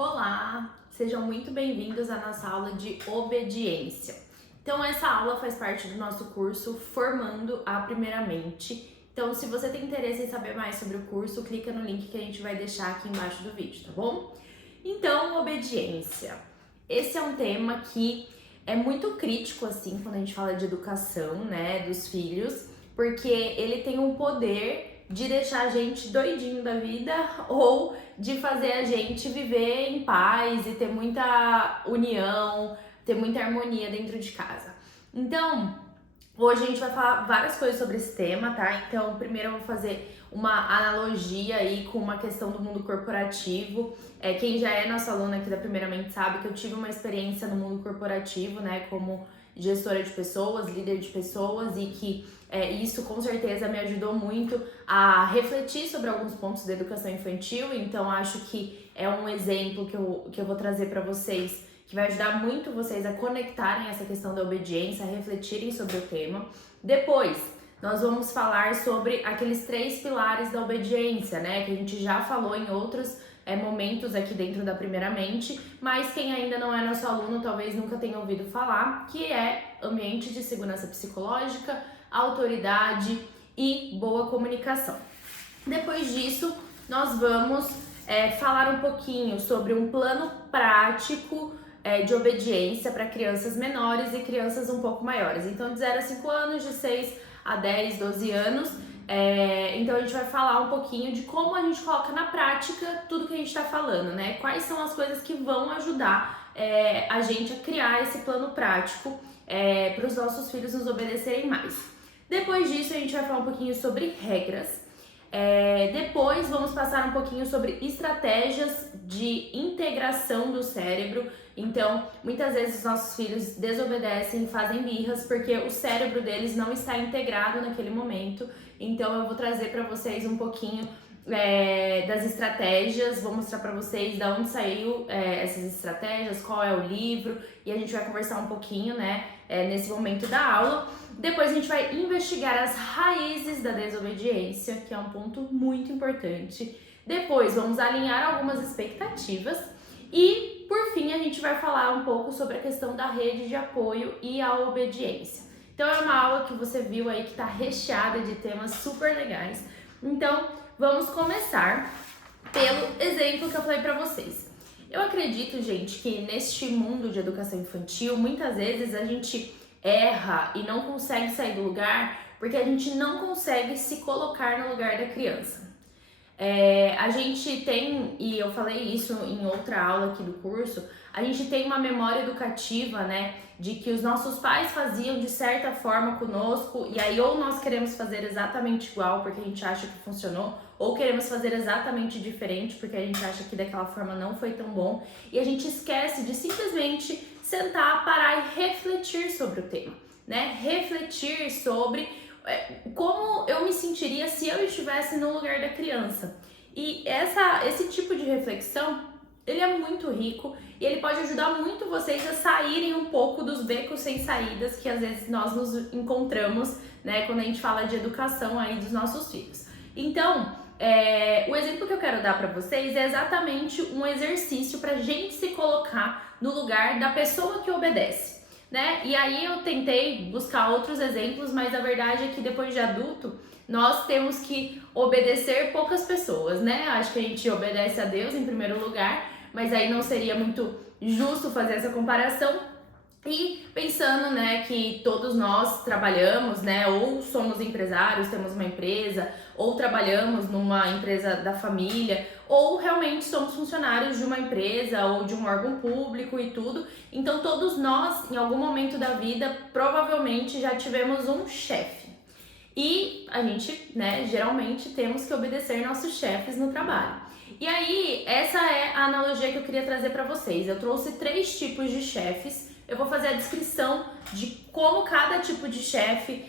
Olá, sejam muito bem-vindos à nossa aula de obediência. Então, essa aula faz parte do nosso curso Formando a Primeiramente. Então, se você tem interesse em saber mais sobre o curso, clica no link que a gente vai deixar aqui embaixo do vídeo, tá bom? Então, obediência. Esse é um tema que é muito crítico, assim, quando a gente fala de educação, né, dos filhos, porque ele tem um poder de deixar a gente doidinho da vida ou de fazer a gente viver em paz e ter muita união, ter muita harmonia dentro de casa. Então, hoje a gente vai falar várias coisas sobre esse tema, tá? Então, primeiro eu vou fazer uma analogia aí com uma questão do mundo corporativo. Quem já é nosso aluno aqui da Primeiramente sabe que eu tive uma experiência no mundo corporativo, né, como gestora de pessoas, líder de pessoas, e que isso com certeza me ajudou muito a refletir sobre alguns pontos da educação infantil. Então acho que é um exemplo que eu vou trazer para vocês, que vai ajudar muito vocês a conectarem essa questão da obediência, a refletirem sobre o tema. Depois, nós vamos falar sobre aqueles 3 pilares da obediência, né, que a gente já falou em outros momentos aqui dentro da Primeiramente, mas quem ainda não é nosso aluno talvez nunca tenha ouvido falar, que é ambiente de segurança psicológica, autoridade e boa comunicação. Depois disso, nós vamos falar um pouquinho sobre um plano prático de obediência para crianças menores e crianças um pouco maiores. Então, de 0 a 5 anos, de 6 a 10, 12 anos. Então a gente vai falar um pouquinho de como a gente coloca na prática tudo que a gente está falando, né? Quais são as coisas que vão ajudar a gente a criar esse plano prático para os nossos filhos nos obedecerem mais. Depois disso, a gente vai falar um pouquinho sobre regras. Depois vamos passar um pouquinho sobre estratégias de integração do cérebro. Então, muitas vezes os nossos filhos desobedecem e fazem birras porque o cérebro deles não está integrado naquele momento. Então, eu vou trazer para vocês um pouquinho das estratégias, vou mostrar para vocês de onde saiu essas estratégias, qual é o livro, e a gente vai conversar um pouquinho, né, nesse momento da aula. Depois a gente vai investigar as raízes da desobediência, que é um ponto muito importante. Depois vamos alinhar algumas expectativas e, por fim, a gente vai falar um pouco sobre a questão da rede de apoio e a obediência. Então é uma aula que você viu aí que está recheada de temas super legais. Então vamos começar pelo exemplo que eu falei para vocês. Eu acredito, gente, que neste mundo de educação infantil, muitas vezes a gente erra e não consegue sair do lugar porque a gente não consegue se colocar no lugar da criança. A gente tem, e eu falei isso em outra aula aqui do curso, a gente tem uma memória educativa, né, de que os nossos pais faziam de certa forma conosco, e aí ou nós queremos fazer exatamente igual porque a gente acha que funcionou, ou queremos fazer exatamente diferente porque a gente acha que daquela forma não foi tão bom, e a gente esquece de simplesmente sentar, parar e refletir sobre o tema, né, refletir sobre como eu me sentiria se eu estivesse no lugar da criança. E esse tipo de reflexão, ele é muito rico e ele pode ajudar muito vocês a saírem um pouco dos becos sem saídas que às vezes nós nos encontramos, né, quando a gente fala de educação aí dos nossos filhos. Então, o exemplo que eu quero dar para vocês é exatamente um exercício para a gente se colocar no lugar da pessoa que obedece, né? E aí eu tentei buscar outros exemplos, mas a verdade é que depois de adulto, nós temos que obedecer poucas pessoas, né? Acho que a gente obedece a Deus em primeiro lugar, mas aí não seria muito justo fazer essa comparação. E pensando, né, que todos nós trabalhamos, né, ou somos empresários, temos uma empresa, ou trabalhamos numa empresa da família, ou realmente somos funcionários de uma empresa ou de um órgão público e tudo. Então todos nós, em algum momento da vida, provavelmente já tivemos um chefe. E a gente, né, geralmente temos que obedecer nossos chefes no trabalho. E aí, essa é a analogia que eu queria trazer para vocês. Eu trouxe 3 tipos de chefes. Eu vou fazer a descrição de como cada tipo de chefe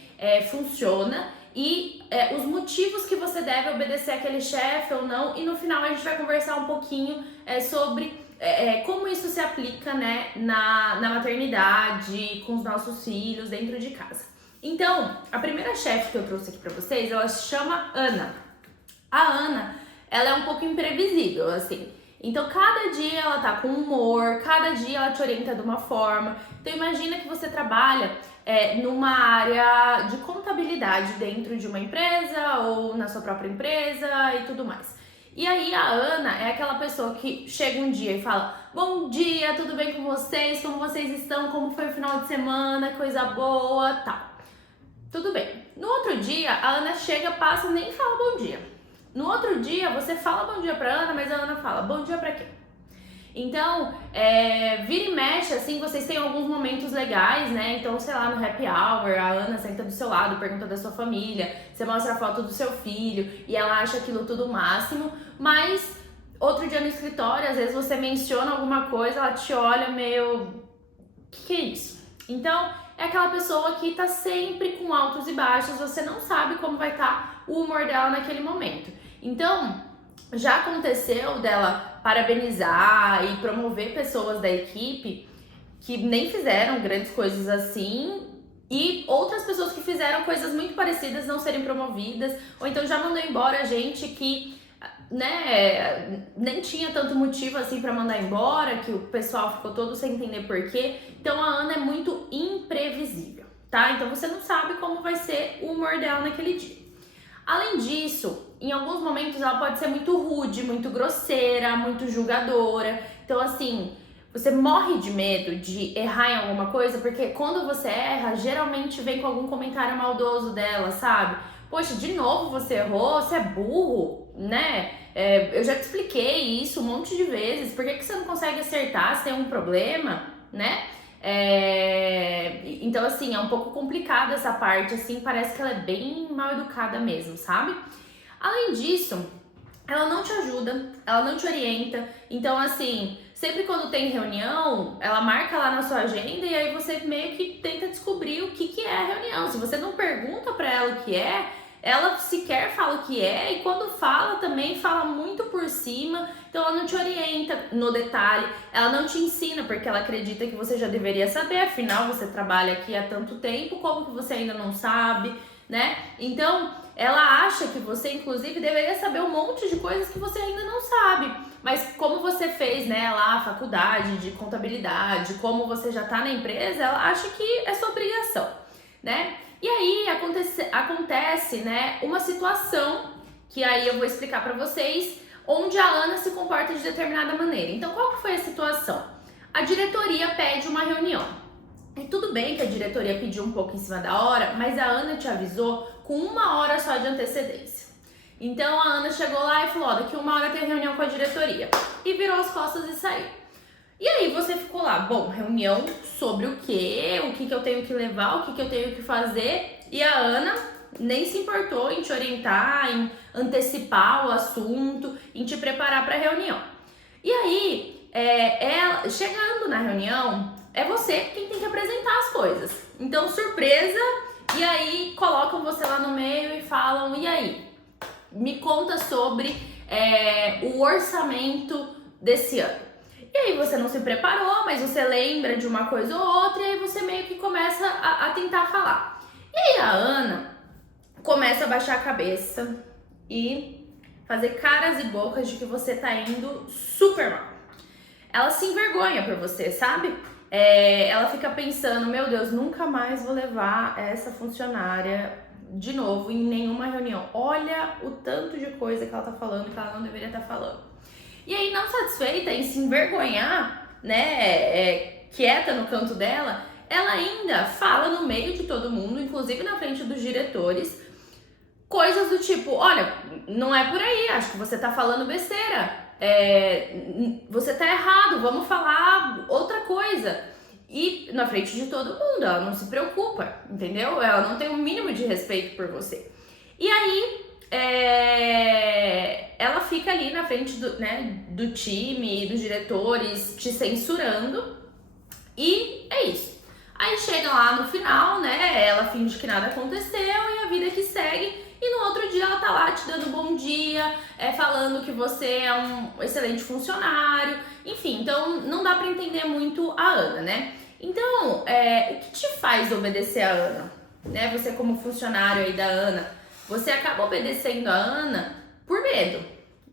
funciona e os motivos que você deve obedecer aquele chefe ou não. E no final a gente vai conversar um pouquinho sobre como isso se aplica, né, na maternidade, com os nossos filhos, dentro de casa. Então, a primeira chefe que eu trouxe aqui pra vocês, ela se chama Ana. A Ana, ela é um pouco imprevisível, assim. Então, cada dia ela tá com humor, cada dia ela te orienta de uma forma. Então, imagina que você trabalha numa área de contabilidade dentro de uma empresa ou na sua própria empresa e tudo mais. E aí a Ana é aquela pessoa que chega um dia e fala: bom dia, tudo bem com vocês? Como vocês estão? Como foi o final de semana? Coisa boa, tal. Tudo bem. No outro dia, a Ana chega, passa, nem fala bom dia. No outro dia, você fala bom dia pra Ana, mas a Ana fala bom dia pra quem? Então, vira e mexe, assim, vocês têm alguns momentos legais, né? Então, sei lá, no happy hour, a Ana senta do seu lado, pergunta da sua família, você mostra a foto do seu filho e ela acha aquilo tudo o máximo, mas outro dia no escritório, às vezes você menciona alguma coisa, ela te olha meio... que é isso? Então, é aquela pessoa que tá sempre com altos e baixos, você não sabe como vai estar o humor dela naquele momento. Então, já aconteceu dela parabenizar e promover pessoas da equipe que nem fizeram grandes coisas assim, e outras pessoas que fizeram coisas muito parecidas não serem promovidas, ou então já mandou embora gente que, né, nem tinha tanto motivo assim para mandar embora, que o pessoal ficou todo sem entender porquê. Então a Ana é muito imprevisível, tá? Então você não sabe como vai ser o humor dela naquele dia. Além disso, em alguns momentos ela pode ser muito rude, muito grosseira, muito julgadora. Então assim, você morre de medo de errar em alguma coisa, porque quando você erra, geralmente vem com algum comentário maldoso dela, sabe? Poxa, de novo você errou, você é burro, né? Eu já te expliquei isso um monte de vezes, por que você não consegue acertar se tem um problema, né? Então assim, é um pouco complicado essa parte, assim, parece que ela é bem mal educada mesmo, sabe? Além disso, ela não te ajuda, ela não te orienta, então assim, sempre quando tem reunião, ela marca lá na sua agenda e aí você meio que tenta descobrir o que é a reunião. Se você não pergunta pra ela o que é, ela sequer fala o que é, e quando fala também fala muito por cima, então ela não te orienta no detalhe, ela não te ensina porque ela acredita que você já deveria saber, afinal você trabalha aqui há tanto tempo, como que você ainda não sabe, né? Então ela acha que você inclusive deveria saber um monte de coisas que você ainda não sabe, mas como você fez, né, lá a faculdade de contabilidade, como você já tá na empresa, ela acha que é sua obrigação, né? E aí acontece, né, uma situação que aí eu vou explicar pra vocês, onde a Ana se comporta de determinada maneira. Então, qual que foi a situação? A diretoria pede uma reunião. E tudo bem que a diretoria pediu um pouco em cima da hora, mas a Ana te avisou com 1 hora só de antecedência. Então, a Ana chegou lá e falou, ó, daqui 1 hora tem reunião com a diretoria. E virou as costas e saiu. E aí você ficou lá, bom, reunião sobre o que eu tenho que levar, o que eu tenho que fazer, e a Ana nem se importou em te orientar, em antecipar o assunto, em te preparar para a reunião. E aí, ela, chegando na reunião, é você quem tem que apresentar as coisas. Então, surpresa, e aí colocam você lá no meio e falam, e aí, me conta sobre o orçamento desse ano. E aí você não se preparou, mas você lembra de uma coisa ou outra, e aí você meio que começa a tentar falar. E aí a Ana começa a baixar a cabeça e fazer caras e bocas de que você tá indo super mal. Ela se envergonha por você, sabe? Ela fica pensando, meu Deus, nunca mais vou levar essa funcionária de novo em nenhuma reunião. Olha o tanto de coisa que ela tá falando que ela não deveria estar falando. E aí, não satisfeita em se envergonhar, né, quieta no canto dela, ela ainda fala no meio de todo mundo, inclusive na frente dos diretores, coisas do tipo, olha, não é por aí, acho que você tá falando besteira, você tá errado, vamos falar outra coisa. E na frente de todo mundo, ela não se preocupa, entendeu? Ela não tem o mínimo de respeito por você. E aí, ela fica ali na frente do time, dos diretores, te censurando, e é isso. Aí chega lá no final, né, ela finge que nada aconteceu e a vida que segue, e no outro dia ela tá lá te dando bom dia, falando que você é um excelente funcionário, enfim, então não dá pra entender muito a Ana, né? Então, o que te faz obedecer a Ana? Né? Você como funcionário aí da Ana, você acaba obedecendo a Ana por medo,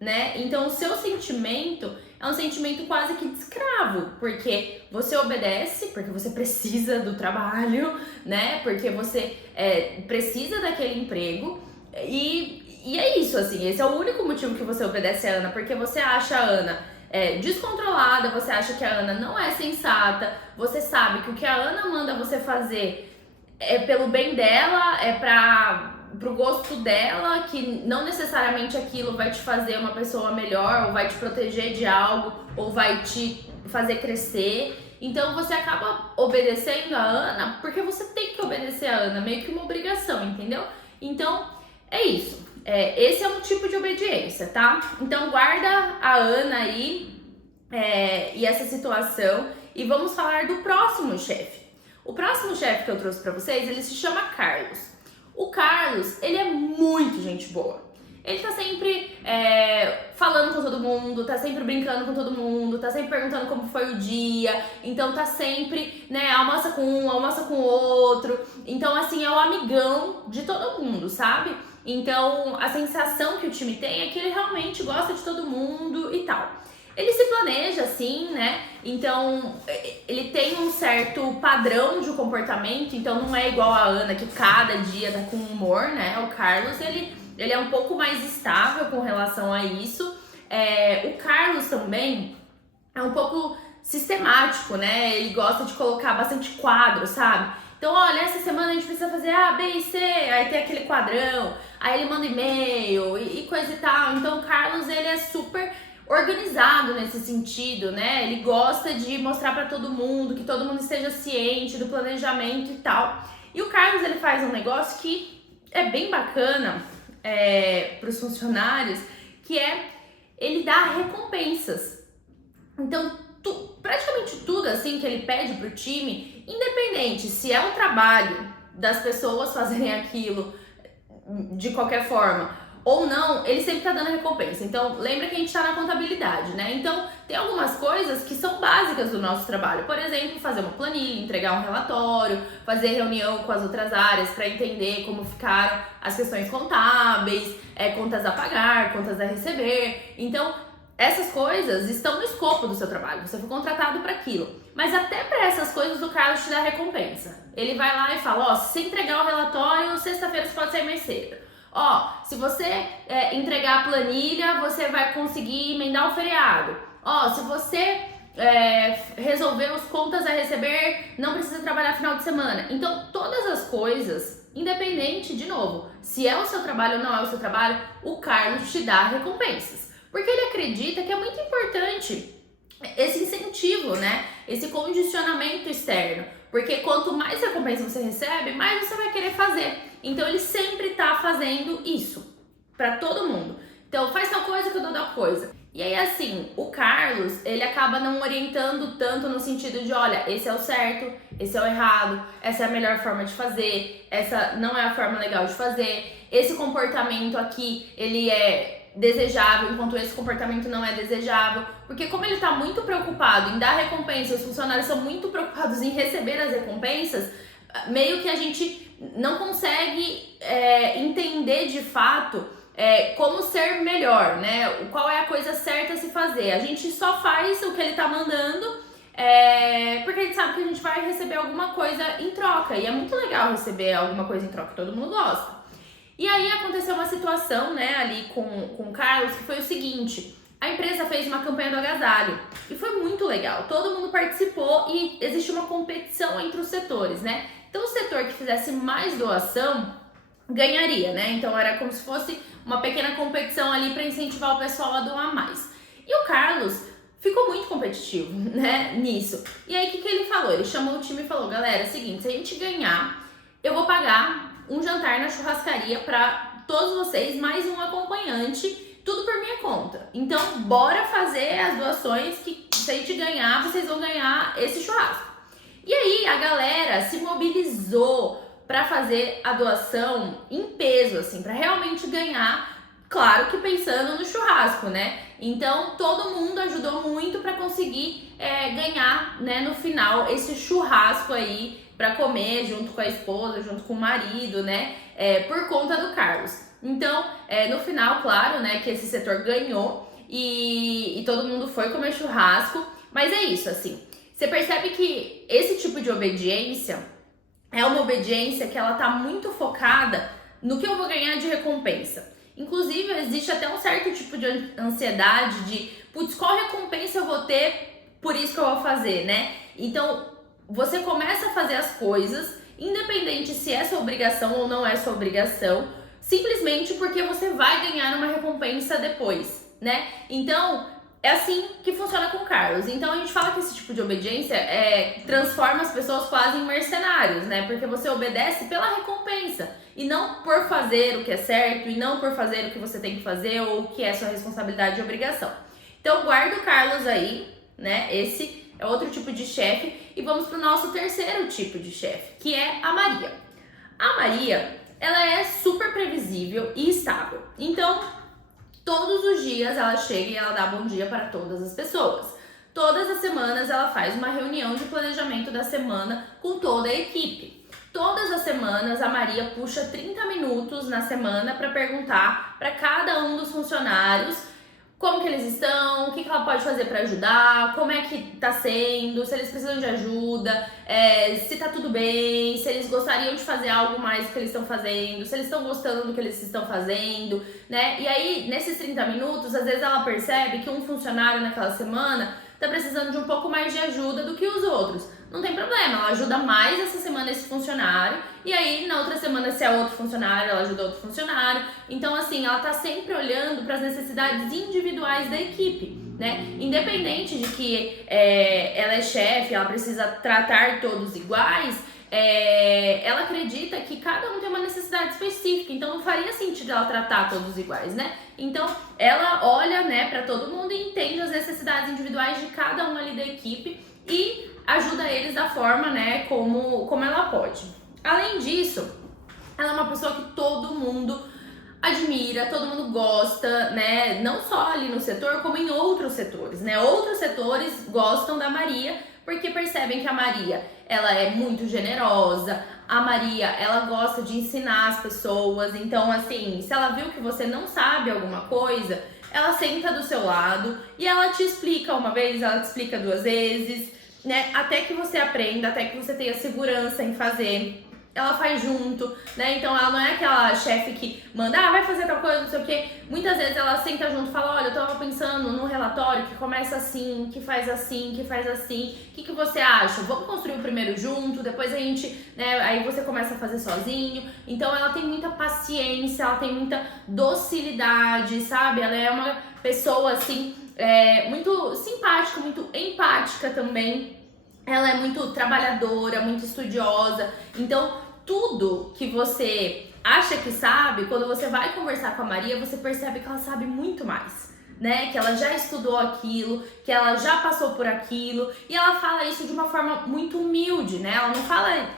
né? Então o seu sentimento é um sentimento quase que de escravo, porque você obedece, porque você precisa do trabalho, né? Porque você precisa daquele emprego e é isso, assim, esse é o único motivo que você obedece a Ana, porque você acha a Ana descontrolada, você acha que a Ana não é sensata, você sabe que o que a Ana manda você fazer é pelo bem dela, é pro gosto dela, que não necessariamente aquilo vai te fazer uma pessoa melhor, ou vai te proteger de algo, ou vai te fazer crescer. Então você acaba obedecendo a Ana porque você tem que obedecer a Ana, meio que uma obrigação, entendeu? Então é isso. Esse é um tipo de obediência, tá? Então guarda a Ana aí e essa situação e vamos falar do próximo chefe. O próximo chefe que eu trouxe pra vocês, ele se chama Carlos. O Carlos, ele é muito gente boa. Ele tá sempre falando com todo mundo, tá sempre brincando com todo mundo, tá sempre perguntando como foi o dia. Então tá sempre, né, almoça com um, almoça com o outro. Então, assim, é o amigão de todo mundo, sabe? Então, a sensação que o time tem é que ele realmente gosta de todo mundo e tal. Ele se planeja assim, né? Então, ele tem um certo padrão de comportamento, então não é igual a Ana, que cada dia tá com humor, né? O Carlos, ele é um pouco mais estável com relação a isso. O Carlos também é um pouco sistemático, né? Ele gosta de colocar bastante quadro, sabe? Então, olha, essa semana a gente precisa fazer A, B e C, aí tem aquele quadrão, aí ele manda e-mail e coisa e tal. Então, o Carlos, ele é super organizado nesse sentido, né? Ele gosta de mostrar para todo mundo, que todo mundo esteja ciente do planejamento e tal. E o Carlos, ele faz um negócio que é bem bacana para os funcionários, que ele dá recompensas. Então, praticamente tudo assim que ele pede pro time, independente se é o trabalho das pessoas fazerem aquilo de qualquer forma ou não, ele sempre tá dando recompensa. Então, lembra que a gente tá na contabilidade, né? Então, tem algumas coisas que são básicas do nosso trabalho. Por exemplo, fazer uma planilha, entregar um relatório, fazer reunião com as outras áreas para entender como ficaram as questões contábeis, contas a pagar, contas a receber. Então, essas coisas estão no escopo do seu trabalho, você foi contratado para aquilo. Mas até para essas coisas o Carlos te dá recompensa. Ele vai lá e fala, se você entregar o relatório, sexta-feira você pode sair mais cedo. Se você entregar a planilha, você vai conseguir emendar o feriado. Se você resolver as contas a receber, não precisa trabalhar final de semana. Então, todas as coisas, independente, de novo, se é o seu trabalho ou não é o seu trabalho, o Carlos te dá recompensas. Porque ele acredita que é muito importante esse incentivo, né? Esse condicionamento externo. Porque quanto mais recompensa você recebe, mais você vai querer fazer. Então ele sempre tá fazendo isso pra todo mundo. Então faz tal coisa que eu dou tal coisa. E aí assim, o Carlos, ele acaba não orientando tanto no sentido de, olha, esse é o certo, esse é o errado, essa é a melhor forma de fazer, essa não é a forma legal de fazer, esse comportamento aqui, ele é desejável, enquanto esse comportamento não é desejável. Porque como ele tá muito preocupado em dar recompensa, os funcionários são muito preocupados em receber as recompensas, meio que a gente não consegue entender de fato como ser melhor, né? Qual é a coisa certa a se fazer. A gente só faz o que ele tá mandando porque a gente sabe que a gente vai receber alguma coisa em troca. E é muito legal receber alguma coisa em troca, todo mundo gosta. E aí aconteceu uma situação, né, ali com o Carlos, que foi o seguinte: a empresa fez uma campanha do agasalho e foi muito legal, todo mundo participou e existe uma competição entre os setores, né? Então o setor que fizesse mais doação ganharia, né? Então era como se fosse uma pequena competição ali para incentivar o pessoal a doar mais. E o Carlos ficou muito competitivo, né, nisso. E aí o que ele falou? Ele chamou o time e falou: galera, é o seguinte, se a gente ganhar, eu vou pagar um jantar na churrascaria para todos vocês, mais um acompanhante, tudo por minha conta. Então, bora fazer as doações que se a gente ganhar, vocês vão ganhar esse churrasco. E aí, a galera se mobilizou para fazer a doação em peso, assim, para realmente ganhar, claro que pensando no churrasco, né? Então, todo mundo ajudou muito para conseguir ganhar, né, no final, esse churrasco aí, para comer junto com a esposa, junto com o marido, né, por conta do Carlos. Então, no final, claro, né, que esse setor ganhou e todo mundo foi comer churrasco. Mas é isso, assim, você percebe que esse tipo de obediência é uma obediência que ela tá muito focada no que eu vou ganhar de recompensa. Inclusive, existe até um certo tipo de ansiedade de, putz, qual recompensa eu vou ter por isso que eu vou fazer, né? Então, você começa a fazer as coisas, independente se é sua obrigação ou não é sua obrigação, simplesmente porque você vai ganhar uma recompensa depois, né? Então, é assim que funciona com o Carlos. Então a gente fala que esse tipo de obediência transforma as pessoas quase em mercenários, né? Porque você obedece pela recompensa e não por fazer o que é certo e não por fazer o que você tem que fazer ou o que é sua responsabilidade e obrigação. Então guarda o Carlos aí, né? Esse é outro tipo de chefe. E vamos pro nosso terceiro tipo de chefe, que é a Maria. A Maria, ela é super previsível e estável. Então, todos os dias ela chega e ela dá bom dia para todas as pessoas. Todas as semanas ela faz uma reunião de planejamento da semana com toda a equipe. Todas as semanas a Maria puxa 30 minutos na semana para perguntar para cada um dos funcionários como que eles estão, o que ela pode fazer para ajudar, como é que tá sendo, se eles precisam de ajuda, se tá tudo bem, se eles gostariam de fazer algo mais do que eles estão fazendo, se eles estão gostando do que eles estão fazendo, né? E aí, nesses 30 minutos, às vezes ela percebe que um funcionário naquela semana tá precisando de um pouco mais de ajuda do que os outros. Não tem problema, ela ajuda mais essa semana esse funcionário, e aí na outra semana, se é outro funcionário, ela ajuda outro funcionário. Então, assim, ela tá sempre olhando para as necessidades individuais da equipe, né? Independente de que ela é chefe, ela precisa tratar todos iguais, ela acredita que cada um tem uma necessidade específica, então não faria sentido ela tratar todos iguais, né? Então, ela olha, né, para todo mundo e entende as necessidades individuais de cada um ali da equipe e ajuda eles da forma, né, como ela pode. Além disso, ela é uma pessoa que todo mundo admira, todo mundo gosta, né, não só ali no setor, como em outros setores, né? Outros setores gostam da Maria porque percebem que a Maria, ela é muito generosa, a Maria, ela gosta de ensinar as pessoas, então, assim, se ela viu que você não sabe alguma coisa, ela senta do seu lado e ela te explica uma vez, ela te explica duas vezes, né, até que você aprenda, até que você tenha segurança em fazer. Ela faz junto, né? Então ela não é aquela chefe que manda, vai fazer tal coisa, não sei o quê. Muitas vezes ela senta junto e fala, olha, eu tava pensando num relatório que começa assim, que faz assim, que faz assim. O que você acha? Vamos construir o primeiro junto, depois a gente, né? Aí você começa a fazer sozinho. Então ela tem muita paciência, ela tem muita docilidade, sabe? Ela é uma pessoa, assim, muito simpática, muito empática também. Ela é muito trabalhadora, muito estudiosa. Então, tudo que você acha que sabe, quando você vai conversar com a Maria, você percebe que ela sabe muito mais, né? Que ela já estudou aquilo, que ela já passou por aquilo, e ela fala isso de uma forma muito humilde, né? Ela não fala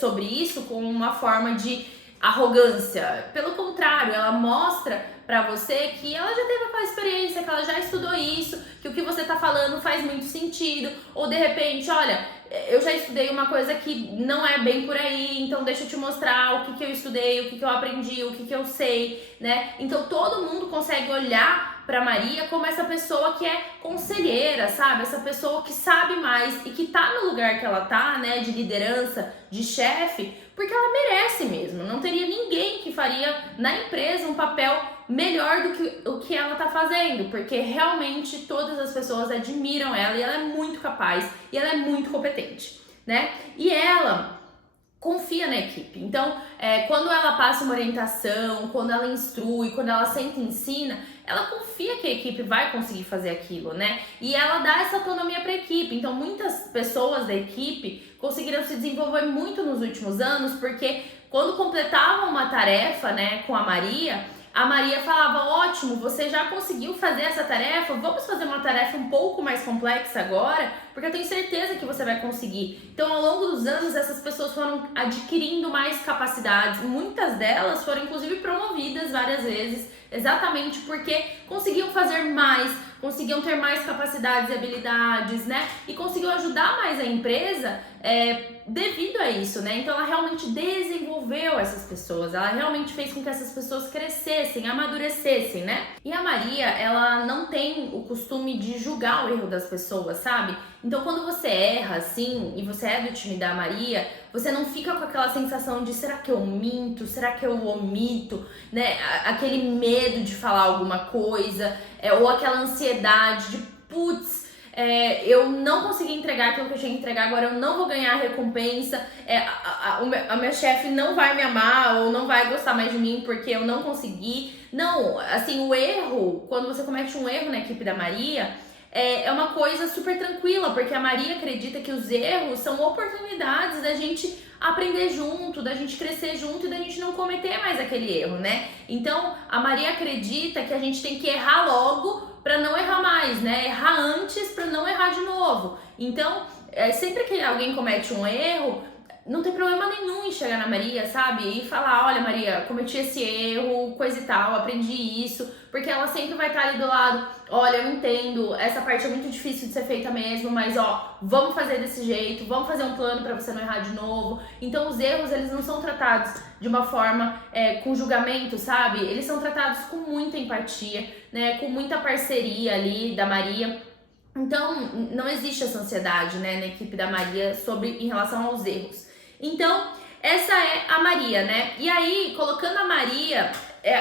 sobre isso com uma forma de arrogância. Pelo contrário, ela mostra pra você que ela já teve aquela experiência, que ela já estudou isso, que o que você tá falando faz muito sentido, ou de repente, olha, eu já estudei uma coisa que não é bem por aí, então deixa eu te mostrar o que eu estudei, o que eu aprendi, o que eu sei, né? Então todo mundo consegue olhar pra Maria como essa pessoa que é conselheira, sabe? Essa pessoa que sabe mais e que tá no lugar que ela tá, né, de liderança, de chefe, porque ela merece mesmo. Não teria ninguém que faria na empresa um papel melhor do que o que ela tá fazendo, porque realmente todas as pessoas admiram ela e ela é muito capaz e ela é muito competente, né? E ela confia na equipe. Então, quando ela passa uma orientação, quando ela instrui, quando ela senta e ensina, ela confia que a equipe vai conseguir fazer aquilo, né? E ela dá essa autonomia para a equipe. Então, muitas pessoas da equipe conseguiram se desenvolver muito nos últimos anos, porque quando completavam uma tarefa, né, com a Maria falava, ótimo, você já conseguiu fazer essa tarefa, vamos fazer uma tarefa um pouco mais complexa agora, porque eu tenho certeza que você vai conseguir. Então, ao longo dos anos, essas pessoas foram adquirindo mais capacidades, muitas delas foram, inclusive, promovidas várias vezes, exatamente porque conseguiam fazer mais, conseguiam ter mais capacidades e habilidades, né? E conseguiu ajudar mais a empresa devido a isso, né? Então ela realmente desenvolveu essas pessoas, ela realmente fez com que essas pessoas crescessem, amadurecessem, né? E a Maria, ela não tem o costume de julgar o erro das pessoas, sabe? Então quando você erra assim, e você é do time da Maria, você não fica com aquela sensação de será que eu minto, será que eu omito, né? Aquele medo de falar alguma coisa, ou aquela ansiedade de putz, eu não consegui entregar aquilo que eu tinha que entregar, agora eu não vou ganhar a recompensa, a minha chefe não vai me amar ou não vai gostar mais de mim porque eu não consegui. Não, assim, o erro, quando você comete um erro na equipe da Maria, é uma coisa super tranquila, porque a Maria acredita que os erros são oportunidades da gente aprender junto, da gente crescer junto e da gente não cometer mais aquele erro, né? Então, a Maria acredita que a gente tem que errar logo para não errar mais, né? Errar antes para não errar de novo. Então, sempre que alguém comete um erro, não tem problema nenhum em chegar na Maria, sabe? E falar, olha Maria, cometi esse erro, coisa e tal, aprendi isso. Porque ela sempre vai estar ali do lado, olha, eu entendo, essa parte é muito difícil de ser feita mesmo, mas ó, vamos fazer desse jeito, vamos fazer um plano pra você não errar de novo. Então os erros, eles não são tratados de uma forma com julgamento, sabe? Eles são tratados com muita empatia, né? Com muita parceria ali da Maria. Então não existe essa ansiedade, né, na equipe da Maria em relação aos erros. Então, essa é a Maria, né? E aí, colocando a Maria,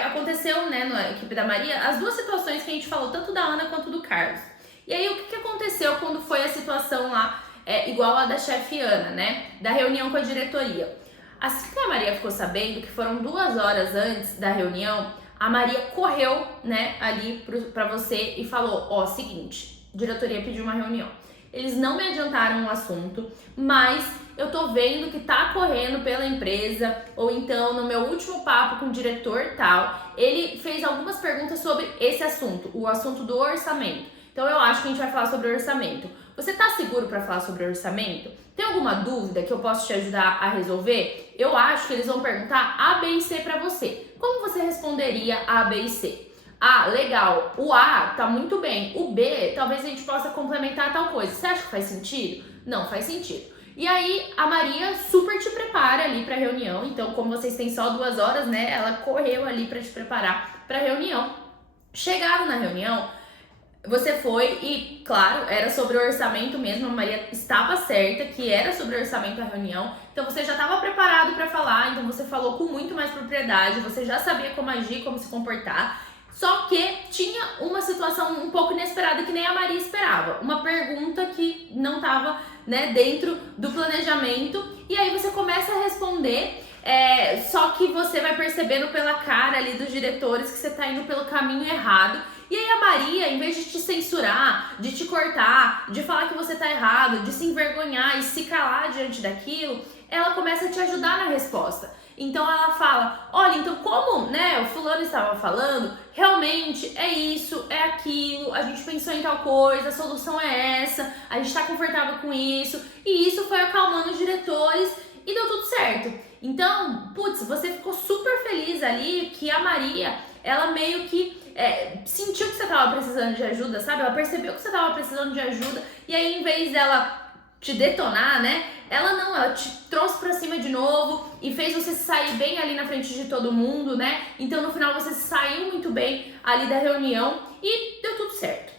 aconteceu, né, na equipe da Maria, as duas situações que a gente falou, tanto da Ana quanto do Carlos. E aí, o que aconteceu quando foi a situação lá, igual a da chefe Ana, né? Da reunião com a diretoria. Assim que a Maria ficou sabendo, que foram 2 horas antes da reunião, a Maria correu, né, ali pra você e falou, ó, seguinte, a diretoria pediu uma reunião. Eles não me adiantaram o assunto, mas eu tô vendo que tá correndo pela empresa, ou então no meu último papo com o diretor tal, ele fez algumas perguntas sobre esse assunto, o assunto do orçamento. Então eu acho que a gente vai falar sobre orçamento. Você tá seguro para falar sobre orçamento? Tem alguma dúvida que eu posso te ajudar a resolver? Eu acho que eles vão perguntar A, B e C para você. Como você responderia A, B e C? Ah, legal, o A tá muito bem, o B talvez a gente possa complementar tal coisa. Você acha que faz sentido? Não faz sentido. E aí a Maria super te prepara ali pra reunião, então como vocês têm só 2 horas, né, ela correu ali pra te preparar pra reunião. Chegado na reunião, você foi e, claro, era sobre o orçamento mesmo, a Maria estava certa que era sobre o orçamento a reunião, então você já estava preparado para falar, então você falou com muito mais propriedade, você já sabia como agir, como se comportar. Só que tinha uma situação um pouco inesperada que nem a Maria esperava. Uma pergunta que não estava, né, dentro do planejamento. E aí você começa a responder, só que você vai percebendo pela cara ali dos diretores que você está indo pelo caminho errado. E aí a Maria, em vez de te censurar, de te cortar, de falar que você tá errado, de se envergonhar e se calar diante daquilo, ela começa a te ajudar na resposta. Então ela fala, olha, então como, né, o fulano estava falando, realmente é isso, é aquilo, a gente pensou em tal coisa, a solução é essa, a gente tá confortável com isso, e isso foi acalmando os diretores e deu tudo certo. Então, putz, você ficou super feliz ali que a Maria, ela meio que sentiu que você tava precisando de ajuda, sabe? Ela percebeu que você tava precisando de ajuda, e aí em vez dela te detonar, né? Ela te trouxe pra cima de novo e fez você sair bem ali na frente de todo mundo, né? Então no final você saiu muito bem ali da reunião e deu tudo certo.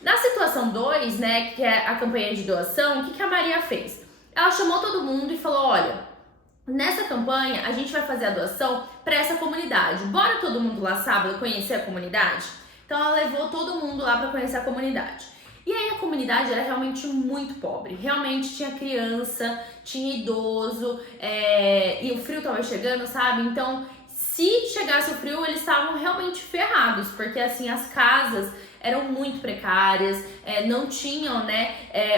Na situação 2, né, que é a campanha de doação, o que a Maria fez? Ela chamou todo mundo e falou, olha, nessa campanha a gente vai fazer a doação para essa comunidade. Bora todo mundo lá sábado conhecer a comunidade? Então ela levou todo mundo lá para conhecer a comunidade. E aí a comunidade era realmente muito pobre, realmente tinha criança, tinha idoso, e o frio tava chegando, sabe? Então, se chegasse o frio, eles estavam realmente ferrados, porque assim, as casas eram muito precárias, não tinham, né,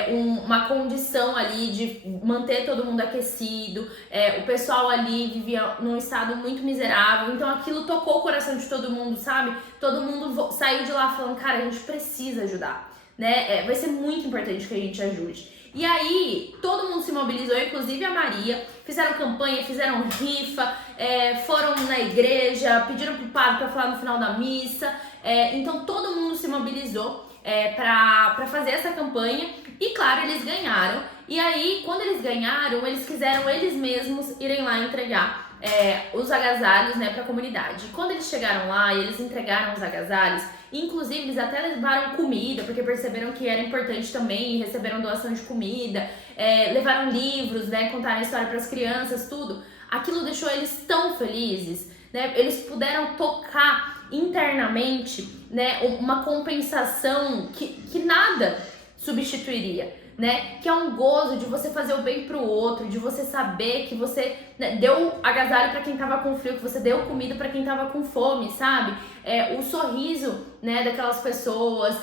uma condição ali de manter todo mundo aquecido, o pessoal ali vivia num estado muito miserável, então aquilo tocou o coração de todo mundo, sabe? Todo mundo saiu de lá falando, cara, a gente precisa ajudar. Né? Vai ser muito importante que a gente ajude. E aí, todo mundo se mobilizou, inclusive a Maria, fizeram campanha, fizeram rifa, foram na igreja, pediram pro padre para falar no final da missa, então todo mundo se mobilizou pra fazer essa campanha. E claro, eles ganharam. E aí, quando eles ganharam, eles quiseram eles mesmos irem lá entregar os agasalhos, né, pra comunidade. E quando eles chegaram lá e eles entregaram os agasalhos, inclusive eles até levaram comida, porque perceberam que era importante também, e receberam doação de comida, levaram livros, né, contaram a história pras crianças, tudo. Aquilo deixou eles tão felizes, né, eles puderam tocar internamente, né, uma compensação que nada substituiria. Né? Que é um gozo de você fazer o bem pro outro, de você saber que você, né, deu agasalho para quem tava com frio, que você deu comida para quem tava com fome, sabe? O sorriso, né, daquelas pessoas,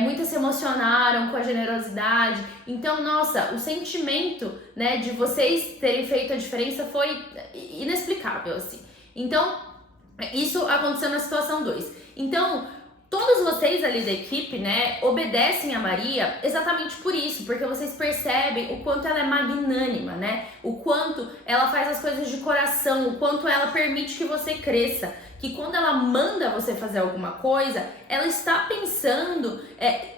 muitas se emocionaram com a generosidade. Então, nossa, o sentimento, né, de vocês terem feito a diferença foi inexplicável, assim. Então, isso aconteceu na situação 2. Então, todos vocês ali da equipe, né, obedecem a Maria exatamente por isso, porque vocês percebem o quanto ela é magnânima, né, o quanto ela faz as coisas de coração, o quanto ela permite que você cresça, que quando ela manda você fazer alguma coisa, ela está pensando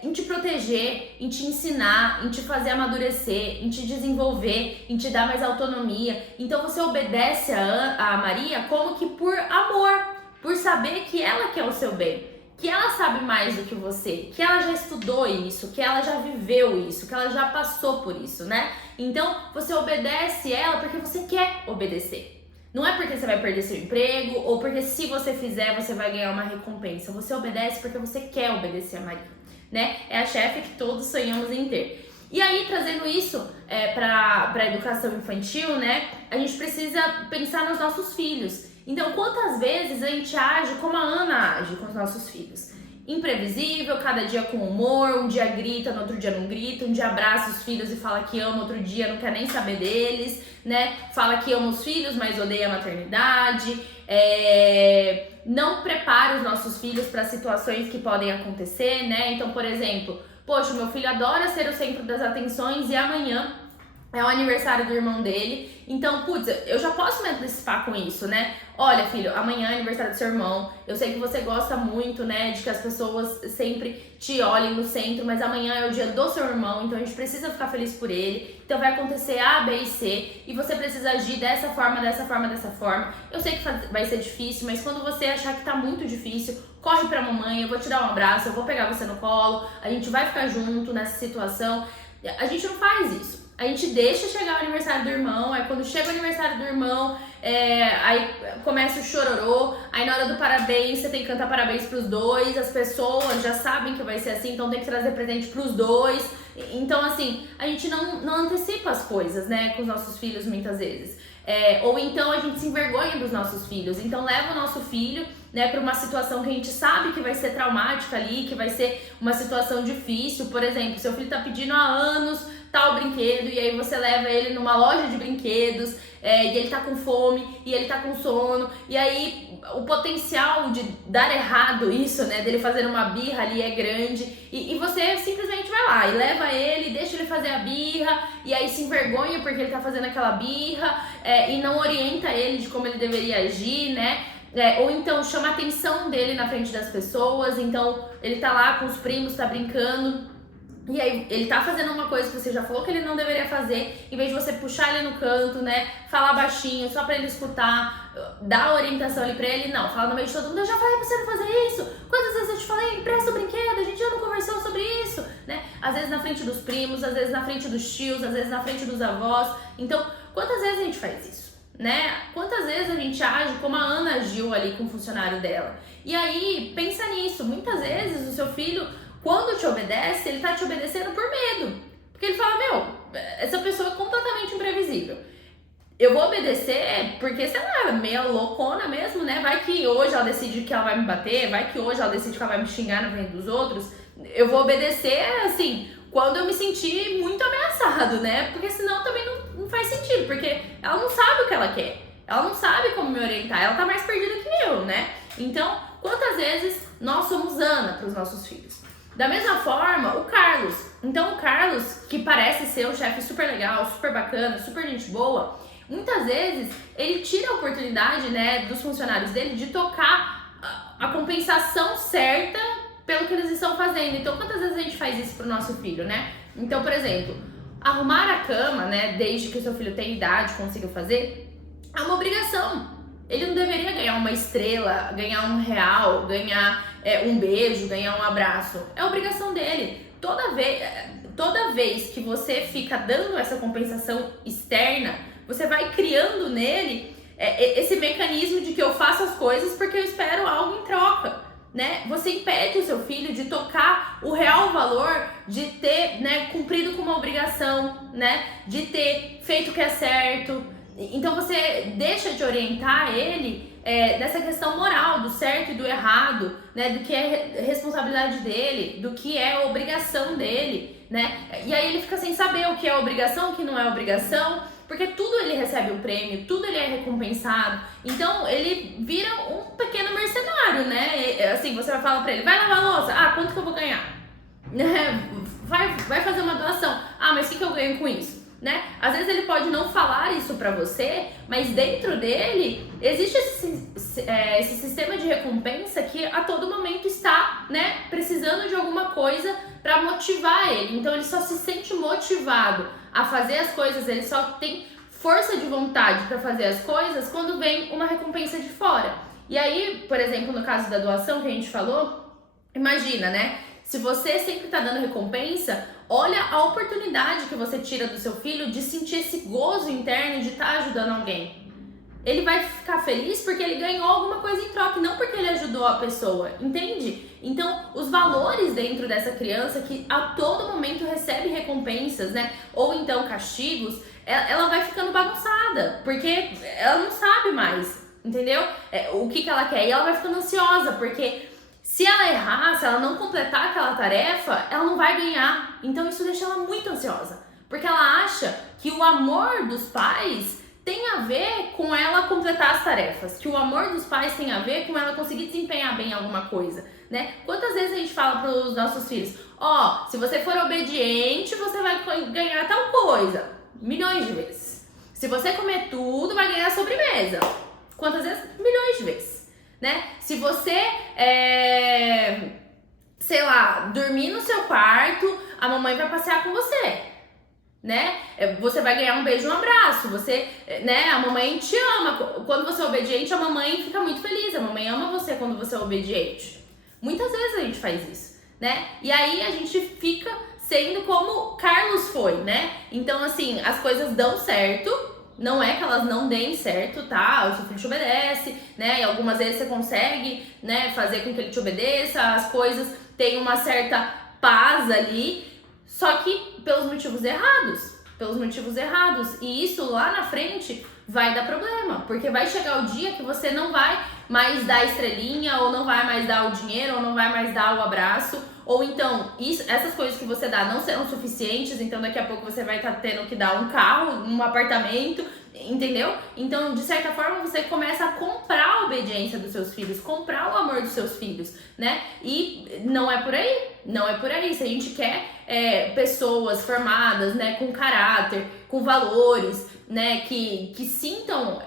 em te proteger, em te ensinar, em te fazer amadurecer, em te desenvolver, em te dar mais autonomia. Então você obedece a Maria como que por amor, por saber que ela quer o seu bem. Que ela sabe mais do que você, que ela já estudou isso, que ela já viveu isso, que ela já passou por isso, né? Então, você obedece ela porque você quer obedecer. Não é porque você vai perder seu emprego ou porque se você fizer, você vai ganhar uma recompensa. Você obedece porque você quer obedecer a Maria, né? É a chefe que todos sonhamos em ter. E aí, trazendo isso para a educação infantil, né? A gente precisa pensar nos nossos filhos. Então, quantas vezes a gente age como a Ana age com os nossos filhos? Imprevisível, cada dia com humor, um dia grita, no outro dia não grita, um dia abraça os filhos e fala que ama, outro dia não quer nem saber deles, né? Fala que ama os filhos, mas odeia a maternidade, não prepara os nossos filhos para situações que podem acontecer, né? Então, por exemplo, poxa, meu filho adora ser o centro das atenções e amanhã é o aniversário do irmão dele, então, putz, eu já posso me antecipar com isso, né? Olha, filho, amanhã é aniversário do seu irmão, eu sei que você gosta muito, né, de que as pessoas sempre te olhem no centro, mas amanhã é o dia do seu irmão, então a gente precisa ficar feliz por ele, então vai acontecer A, B e C, e você precisa agir dessa forma, dessa forma, dessa forma. Eu sei que vai ser difícil, mas quando você achar que tá muito difícil, corre pra mamãe, eu vou te dar um abraço, eu vou pegar você no colo, a gente vai ficar junto nessa situação. A gente não faz isso. A gente deixa chegar o aniversário do irmão, aí quando chega o aniversário do irmão, aí começa o chororô, aí na hora do parabéns você tem que cantar parabéns pros dois, as pessoas já sabem que vai ser assim, então tem que trazer presente pros dois. Então assim, a gente não antecipa as coisas, né, com os nossos filhos muitas vezes. Ou então a gente se envergonha dos nossos filhos, então leva o nosso filho, né, para uma situação que a gente sabe que vai ser traumática ali, que vai ser uma situação difícil. Por exemplo, seu filho tá pedindo há anos tal brinquedo e aí você leva ele numa loja de brinquedos e ele tá com fome e ele tá com sono e aí o potencial de dar errado isso, né, dele fazer uma birra ali é grande e você simplesmente vai lá e leva ele, deixa ele fazer a birra e aí se envergonha porque ele tá fazendo aquela birra e não orienta ele de como ele deveria agir, né? Ou então chama a atenção dele na frente das pessoas, então ele tá lá com os primos, tá brincando e aí ele tá fazendo uma coisa que você já falou que ele não deveria fazer, em vez de você puxar ele no canto, né, falar baixinho só pra ele escutar, dar orientação ali pra ele, não, fala no meio de todo mundo, eu já falei pra você não fazer isso, quantas vezes eu te falei, empresta o brinquedo, a gente já não conversou sobre isso, né, às vezes na frente dos primos, às vezes na frente dos tios, às vezes na frente dos avós, então quantas vezes a gente faz isso? Né? Quantas vezes a gente age como a Ana agiu ali com o funcionário dela? E aí, pensa nisso, muitas vezes o seu filho, quando te obedece, ele tá te obedecendo por medo. Porque ele fala, meu, essa pessoa é completamente imprevisível. Eu vou obedecer porque, sei lá, meio loucona mesmo, né? Vai que hoje ela decide que ela vai me bater, vai que hoje ela decide que ela vai me xingar na frente dos outros. Eu vou obedecer, assim, quando eu me sentir muito ameaçado, né? Porque senão também não faz sentido, porque ela não sabe o que ela quer. Ela não sabe como me orientar, ela tá mais perdida que eu, né? Então, quantas vezes nós somos Ana para os nossos filhos? Da mesma forma, o Carlos. Então, o Carlos, que parece ser um chefe super legal, super bacana, super gente boa, muitas vezes ele tira a oportunidade, né, dos funcionários dele de tocar a compensação certa pelo que eles estão fazendo. Então, quantas vezes a gente faz isso pro nosso filho, né? Então, por exemplo, arrumar a cama, né, desde que o seu filho tenha idade, consiga fazer, é uma obrigação. Ele não deveria ganhar uma estrela, ganhar R$1, ganhar um beijo, ganhar um abraço. É obrigação dele. Toda vez que você fica dando essa compensação externa, você vai criando nele esse mecanismo de que eu faço as coisas porque eu espero algo em troca, né? Você impede o seu filho de tocar o real valor de ter, né, cumprido com uma obrigação, né, de ter feito o que é certo. Então você deixa de orientar ele nessa questão moral, do certo e do errado, né, do que é responsabilidade dele, do que é obrigação dele, né? E aí ele fica sem saber o que é obrigação, o que não é obrigação, porque tudo ele recebe um prêmio, tudo ele é recompensado. Então ele vira um pequeno mercenário, né? Assim, você vai falar pra ele, vai lavar a louça, quanto que eu vou ganhar? Vai fazer uma doação, mas o que eu ganho com isso? Né? Às vezes ele pode não falar isso pra você, mas dentro dele existe esse sistema de recompensa que a todo momento está, né, precisando de alguma coisa pra motivar ele. Então ele só se sente motivado a fazer as coisas, ele só tem força de vontade pra fazer as coisas quando vem uma recompensa de fora. E aí, por exemplo, no caso da doação que a gente falou, imagina, né? Se você sempre tá dando recompensa, olha a oportunidade que você tira do seu filho de sentir esse gozo interno de estar ajudando alguém. Ele vai ficar feliz porque ele ganhou alguma coisa em troca, não porque ele ajudou a pessoa, entende? Então, os valores dentro dessa criança que a todo momento recebe recompensas, né? Ou então castigos, ela vai ficando bagunçada, porque ela não sabe mais, entendeu? O que ela quer, e ela vai ficando ansiosa, porque se ela errar, se ela não completar aquela tarefa, ela não vai ganhar. Então isso deixa ela muito ansiosa, porque ela acha que o amor dos pais tem a ver com ela completar as tarefas, que o amor dos pais tem a ver com ela conseguir desempenhar bem alguma coisa, né? Quantas vezes a gente fala para os nossos filhos, se você for obediente, você vai ganhar tal coisa, milhões de vezes. Se você comer tudo, vai ganhar sobremesa. Quantas vezes? Milhões de vezes. Né? Se você, sei lá, dormir no seu quarto, a mamãe vai passear com você, né? Você vai ganhar um beijo, um abraço, você, né? A mamãe te ama. Quando você é obediente, a mamãe fica muito feliz, a mamãe ama você quando você é obediente. Muitas vezes a gente faz isso, né? E aí a gente fica sendo como Carlos foi, né? Então, assim, as coisas dão certo. Não é que elas não deem certo, tá? O seu filho te obedece, né? E algumas vezes você consegue, né, fazer com que ele te obedeça, as coisas têm uma certa paz ali, só que pelos motivos errados. E isso lá na frente vai dar problema, porque vai chegar o dia que você não vai mais dar estrelinha, ou não vai mais dar o dinheiro, ou não vai mais dar o abraço, ou então essas coisas que você dá não serão suficientes, então daqui a pouco você vai estar tendo que dar um carro, um apartamento, entendeu? Então, de certa forma, você começa a comprar a obediência dos seus filhos, comprar o amor dos seus filhos, né? E não é por aí, Se a gente quer pessoas formadas, né, com caráter, com valores, né, que sintam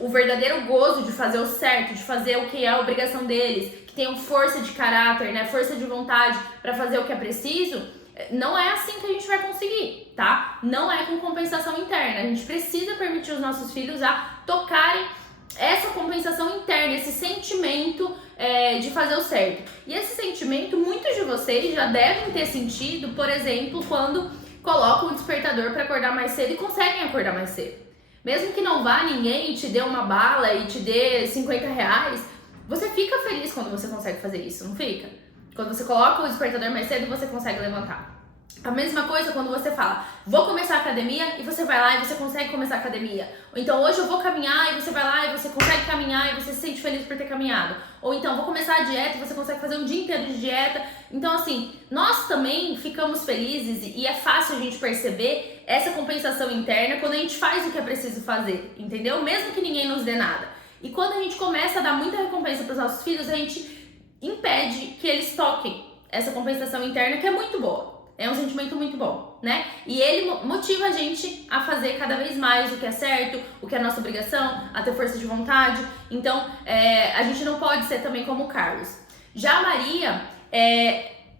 o verdadeiro gozo de fazer o certo, de fazer o que é a obrigação deles, que tenham força de caráter, né, força de vontade para fazer o que é preciso, não é assim que a gente vai conseguir, tá? Não é com compensação interna. A gente precisa permitir os nossos filhos a tocarem essa compensação interna, esse sentimento de fazer o certo. E esse sentimento, muitos de vocês já devem ter sentido, por exemplo, quando colocam o despertador para acordar mais cedo e conseguem acordar mais cedo. Mesmo que não vá ninguém e te dê uma bala e te dê R$50, você fica feliz quando você consegue fazer isso, não fica? Quando você coloca o despertador mais cedo, você consegue levantar. A mesma coisa quando você fala, vou começar a academia, e você vai lá e você consegue começar a academia. Ou então, hoje eu vou caminhar, e você vai lá e você consegue caminhar, e você se sente feliz por ter caminhado. Ou então, vou começar a dieta, e você consegue fazer um dia inteiro de dieta. Então, assim, nós também ficamos felizes, e é fácil a gente perceber essa compensação interna quando a gente faz o que é preciso fazer, entendeu? Mesmo que ninguém nos dê nada. E quando a gente começa a dar muita recompensa para os nossos filhos, a gente impede que eles toquem essa compensação interna, que é muito boa. É um sentimento muito bom, né? E ele motiva a gente a fazer cada vez mais o que é certo, o que é nossa obrigação, a ter força de vontade. Então, a gente não pode ser também como o Carlos. Já a Maria,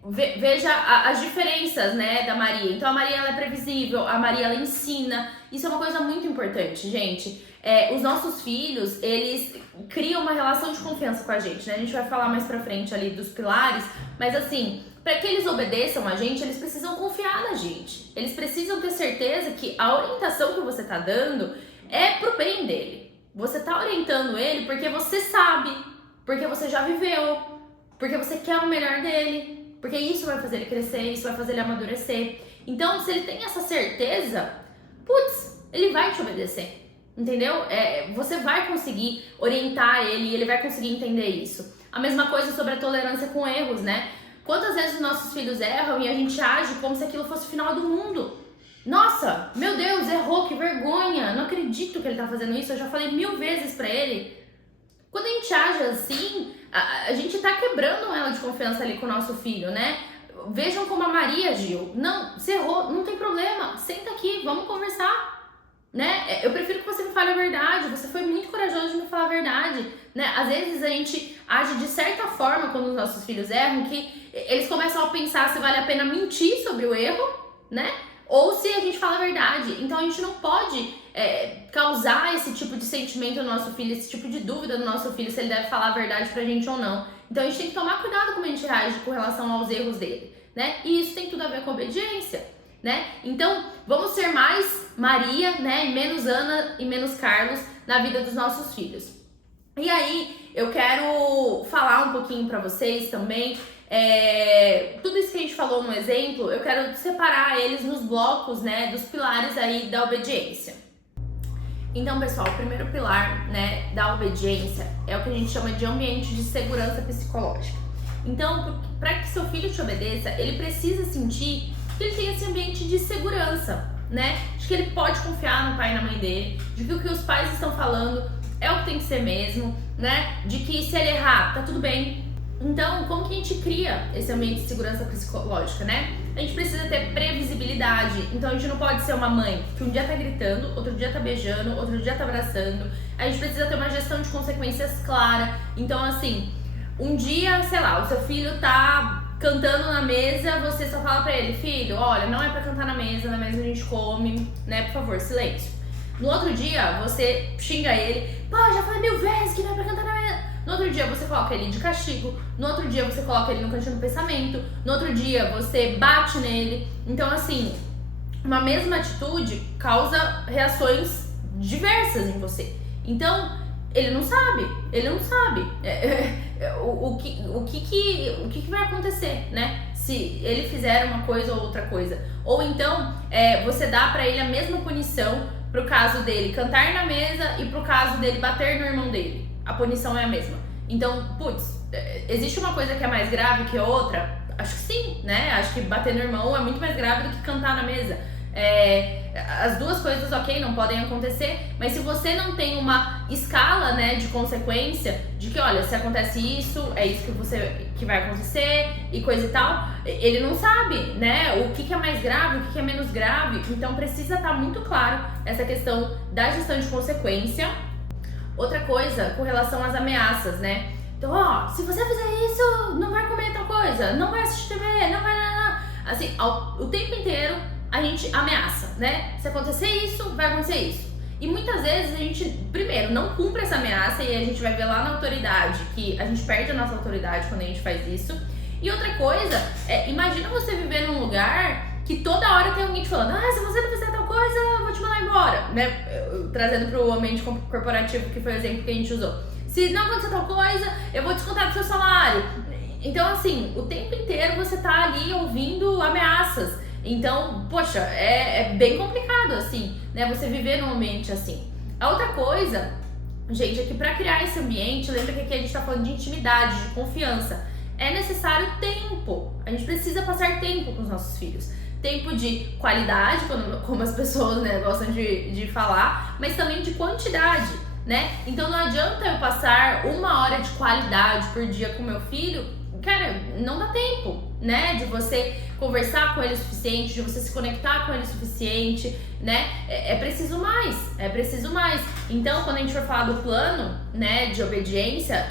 Veja as diferenças, né, da Maria. Então a Maria, ela é previsível, a Maria, ela ensina. Isso é uma coisa muito importante, gente. Os nossos filhos, eles criam uma relação de confiança com a gente, né? A gente vai falar mais pra frente ali dos pilares, mas assim, para que eles obedeçam a gente, eles precisam confiar na gente. Eles precisam ter certeza que a orientação que você tá dando é pro bem dele. Você tá orientando ele porque você sabe, porque você já viveu, porque você quer o melhor dele. Porque isso vai fazer ele crescer, isso vai fazer ele amadurecer. Então, se ele tem essa certeza, putz, ele vai te obedecer, entendeu? Você vai conseguir orientar ele e ele vai conseguir entender isso. A mesma coisa sobre a tolerância com erros, né? Quantas vezes os nossos filhos erram e a gente age como se aquilo fosse o final do mundo? Nossa, meu Deus, errou, que vergonha, não acredito que ele tá fazendo isso, eu já falei 1000 vezes pra ele. Quando a gente age assim, a gente tá quebrando ela de confiança ali com o nosso filho, né? Vejam como a Maria agiu. Não, você errou, não tem problema, senta aqui, vamos conversar, né? Eu prefiro que você me fale a verdade, você foi muito corajoso de me falar a verdade, né? Às vezes a gente age de certa forma quando os nossos filhos erram, que eles começam a pensar se vale a pena mentir sobre o erro, né? Ou se a gente fala a verdade. Então a gente não pode causar esse tipo de sentimento no nosso filho, esse tipo de dúvida no nosso filho, se ele deve falar a verdade pra gente ou não. Então a gente tem que tomar cuidado como a gente reage com relação aos erros dele, né? E isso tem tudo a ver com obediência, né? Então vamos ser mais Maria, né? E menos Ana e menos Carlos na vida dos nossos filhos. E aí eu quero falar um pouquinho pra vocês também. Tudo isso que a gente falou no exemplo, eu quero separar eles nos blocos, né, dos pilares aí da obediência. Então, pessoal, o primeiro pilar, né, da obediência é o que a gente chama de ambiente de segurança psicológica. Então, para que seu filho te obedeça, ele precisa sentir que ele tem esse ambiente de segurança, né, de que ele pode confiar no pai e na mãe dele, de que o que os pais estão falando é o que tem que ser mesmo, né, de que se ele errar, tá tudo bem. Então, como que a gente cria esse ambiente de segurança psicológica, né? A gente precisa ter previsibilidade. Então, a gente não pode ser uma mãe que um dia tá gritando, outro dia tá beijando, outro dia tá abraçando. A gente precisa ter uma gestão de consequências clara. Então, assim, um dia, sei lá, o seu filho tá cantando na mesa, você só fala pra ele, filho, olha, não é pra cantar na mesa a gente come, né? Por favor, silêncio. No outro dia, você xinga ele, pô, já falei 1000 vezes que não é pra cantar na mesa. No outro dia você coloca ele de castigo, no outro dia você coloca ele no cantinho do pensamento, no outro dia você bate nele. Então, assim, uma mesma atitude causa reações diversas em você. Então, ele não sabe o que vai acontecer, né? Se ele fizer uma coisa ou outra coisa. Ou então, você dá pra ele a mesma punição pro caso dele cantar na mesa e pro caso dele bater no irmão dele. A punição é a mesma. Então, putz, existe uma coisa que é mais grave que a outra? Acho que sim, né? Acho que bater no irmão é muito mais grave do que cantar na mesa. As duas coisas, ok, não podem acontecer, mas se você não tem uma escala, né, de consequência, de que, olha, se acontece isso, é isso que vai acontecer e coisa e tal, ele não sabe, né, o que é mais grave, o que é menos grave. Então precisa estar muito claro essa questão da gestão de consequência. Outra coisa com relação às ameaças, né? Então, ó, se você fizer isso, não vai comer tal coisa, não vai assistir TV, não vai... Assim, o tempo inteiro a gente ameaça, né? Se acontecer isso, vai acontecer isso. E muitas vezes a gente, primeiro, não cumpre essa ameaça e a gente vai ver lá na autoridade que a gente perde a nossa autoridade quando a gente faz isso. E outra coisa, imagina você viver num lugar que toda hora tem alguém te falando, se você não fizer tal coisa, eu vou te mandar embora, né? Trazendo pro ambiente corporativo, que foi o exemplo que a gente usou. Se não acontecer tal coisa, eu vou descontar do seu salário. Então, assim, o tempo inteiro você tá ali ouvindo ameaças. Então, poxa, é bem complicado, assim, né? Você viver num ambiente assim. A outra coisa, gente, é que pra criar esse ambiente, lembra que aqui a gente tá falando de intimidade, de confiança. É necessário tempo. A gente precisa passar tempo com os nossos filhos. Tempo de qualidade, como as pessoas, né, gostam de falar, mas também de quantidade, né? Então não adianta eu passar 1 hora de qualidade por dia com meu filho, cara, não dá tempo, né? De você conversar com ele o suficiente, de você se conectar com ele o suficiente, né? É preciso mais, Então, quando a gente for falar do plano, né, de obediência,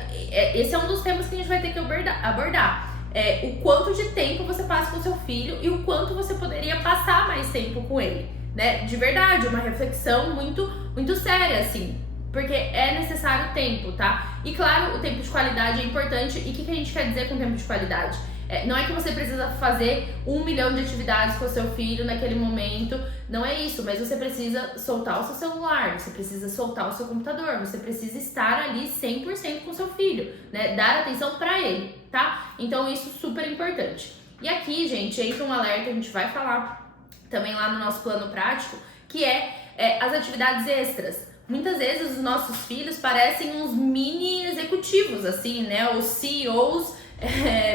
esse é um dos temas que a gente vai ter que abordar. o quanto de tempo você passa com seu filho e o quanto você poderia passar mais tempo com ele, né? De verdade, uma reflexão muito, muito séria, assim, porque é necessário tempo, tá? E claro, o tempo de qualidade é importante. E o que a gente quer dizer com tempo de qualidade? Não é que você precisa fazer 1 milhão de atividades com o seu filho naquele momento, não é isso, mas você precisa soltar o seu celular, você precisa soltar o seu computador, você precisa estar ali 100% com o seu filho, né? Dar atenção pra ele, tá? Então isso é super importante. E aqui, gente, entra um alerta, a gente vai falar também lá no nosso plano prático, que as atividades extras. Muitas vezes os nossos filhos parecem uns mini executivos, assim, né? Os CEOs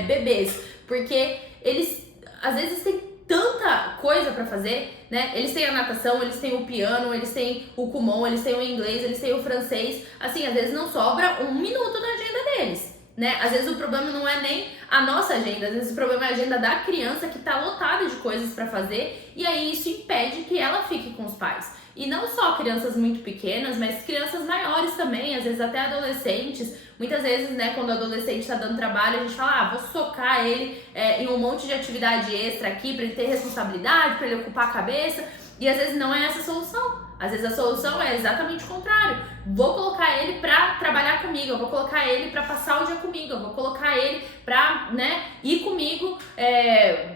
bebês, porque eles às vezes têm tanta coisa pra fazer, né? Eles têm a natação, eles têm o piano, eles têm o Kumon, eles têm o inglês, eles têm o francês. Assim, às vezes não sobra 1 minuto na agenda deles, né? Às vezes o problema não é nem a nossa agenda, às vezes o problema é a agenda da criança, que tá lotada de coisas pra fazer, e aí isso impede que ela fique com os pais. E não só crianças muito pequenas, mas crianças maiores também, às vezes até adolescentes. Muitas vezes, né, quando o adolescente tá dando trabalho, a gente fala, vou socar ele em um monte de atividade extra aqui pra ele ter responsabilidade, pra ele ocupar a cabeça. E às vezes não é essa a solução. Às vezes a solução é exatamente o contrário. Vou colocar ele pra trabalhar comigo, eu vou colocar ele pra passar o dia comigo, eu vou colocar ele pra, né, ir comigo,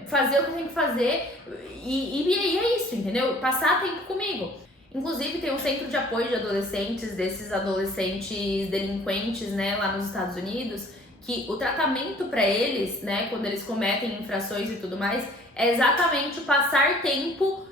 fazer o que eu tenho que fazer. E é isso, entendeu? Passar tempo comigo. Inclusive tem um centro de apoio de adolescentes, desses adolescentes delinquentes, né, lá nos Estados Unidos, que o tratamento para eles, né, quando eles cometem infrações e tudo mais, é exatamente passar tempo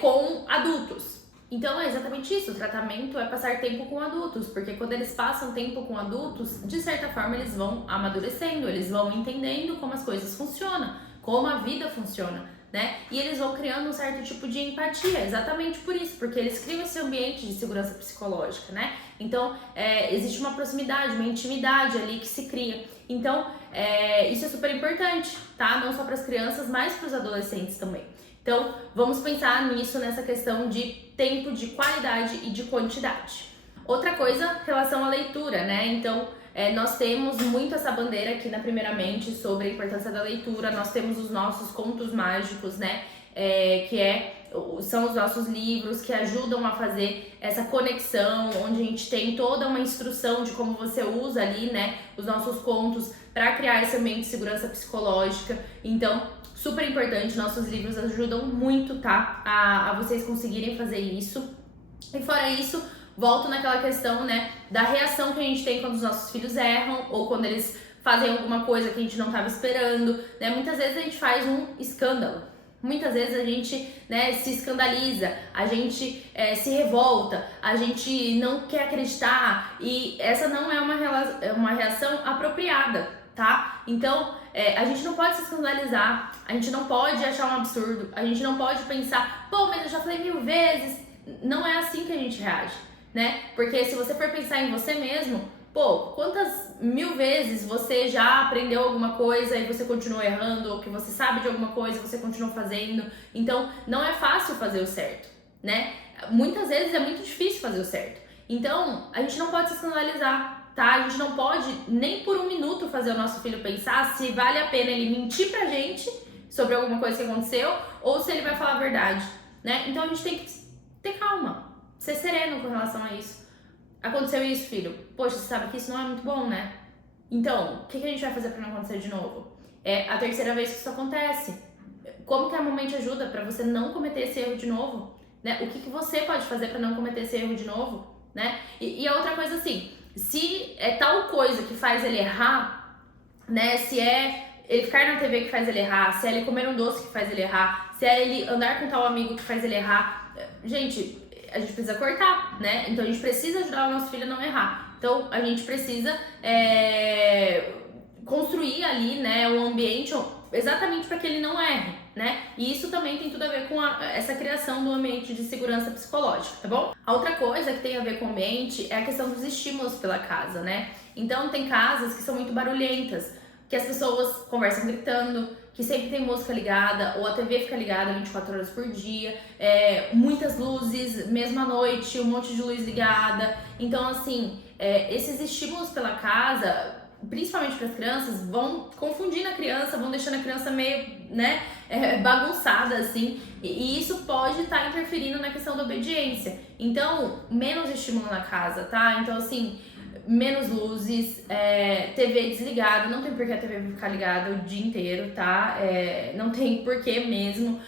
com adultos. Então é exatamente isso, o tratamento é passar tempo com adultos, porque quando eles passam tempo com adultos, de certa forma eles vão amadurecendo, eles vão entendendo como as coisas funcionam, como a vida funciona, né? E eles vão criando um certo tipo de empatia, exatamente por isso, porque eles criam esse ambiente de segurança psicológica, né? Então, existe uma proximidade, uma intimidade ali que se cria. Então, isso é super importante, tá? Não só para as crianças, mas para os adolescentes também. Então, vamos pensar nisso, nessa questão de tempo de qualidade e de quantidade. Outra coisa, relação à leitura, né? Então, nós temos muito essa bandeira aqui na Primeiramente sobre a importância da leitura. Nós temos os nossos contos mágicos, né? São os nossos livros que ajudam a fazer essa conexão, onde a gente tem toda uma instrução de como você usa ali, né, os nossos contos para criar esse ambiente de segurança psicológica. Então, super importante, nossos livros ajudam muito, tá, a vocês conseguirem fazer isso. E fora isso, volto naquela questão, né, da reação que a gente tem quando os nossos filhos erram ou quando eles fazem alguma coisa que a gente não estava esperando, né? Muitas vezes a gente faz um escândalo. Muitas vezes a gente, né, se escandaliza, a gente se revolta, a gente não quer acreditar, e essa não é uma reação apropriada, tá? Então, a gente não pode se escandalizar, a gente não pode achar um absurdo, a gente não pode pensar, pô, mas eu já falei 1000 vezes. Não é assim que a gente reage, né? Porque se você for pensar em você mesmo, pô, quantas 1000 vezes você já aprendeu alguma coisa e você continuou errando, ou que você sabe de alguma coisa e você continuou fazendo? Então, não é fácil fazer o certo, né? Muitas vezes é muito difícil fazer o certo. Então, a gente não pode se escandalizar, tá? A gente não pode nem por 1 minuto fazer o nosso filho pensar se vale a pena ele mentir pra gente sobre alguma coisa que aconteceu ou se ele vai falar a verdade, né? Então, a gente tem que ter calma, ser sereno com relação a isso. Aconteceu isso, filho. Poxa, você sabe que isso não é muito bom, né? Então, o que a gente vai fazer pra não acontecer de novo? É a terceira vez que isso acontece. Como que a mamãe te ajuda pra você não cometer esse erro de novo? Né? O que você pode fazer pra não cometer esse erro de novo? Né? E a outra coisa assim, se é tal coisa que faz ele errar, né? Se é ele ficar na TV que faz ele errar, se é ele comer um doce que faz ele errar, se é ele andar com tal amigo que faz ele errar, gente, a gente precisa cortar, né? Então a gente precisa ajudar o nosso filho a não errar. Então a gente precisa construir ali, né, um ambiente exatamente para que ele não erre, né? E isso também tem tudo a ver com essa criação do ambiente de segurança psicológica, tá bom? A outra coisa que tem a ver com o ambiente é a questão dos estímulos pela casa, né? Então tem casas que são muito barulhentas, que as pessoas conversam gritando, que sempre tem música ligada, ou a TV fica ligada 24 horas por dia, muitas luzes, mesmo à noite, um monte de luz ligada. Então, assim, esses estímulos pela casa principalmente para as crianças, vão confundindo a criança, vão deixando a criança meio, né, bagunçada, assim, e isso pode estar interferindo na questão da obediência. Então, menos estímulo na casa, tá? Então, assim, menos luzes, TV desligada, não tem por que a TV ficar ligada o dia inteiro, tá? Não tem porquê mesmo.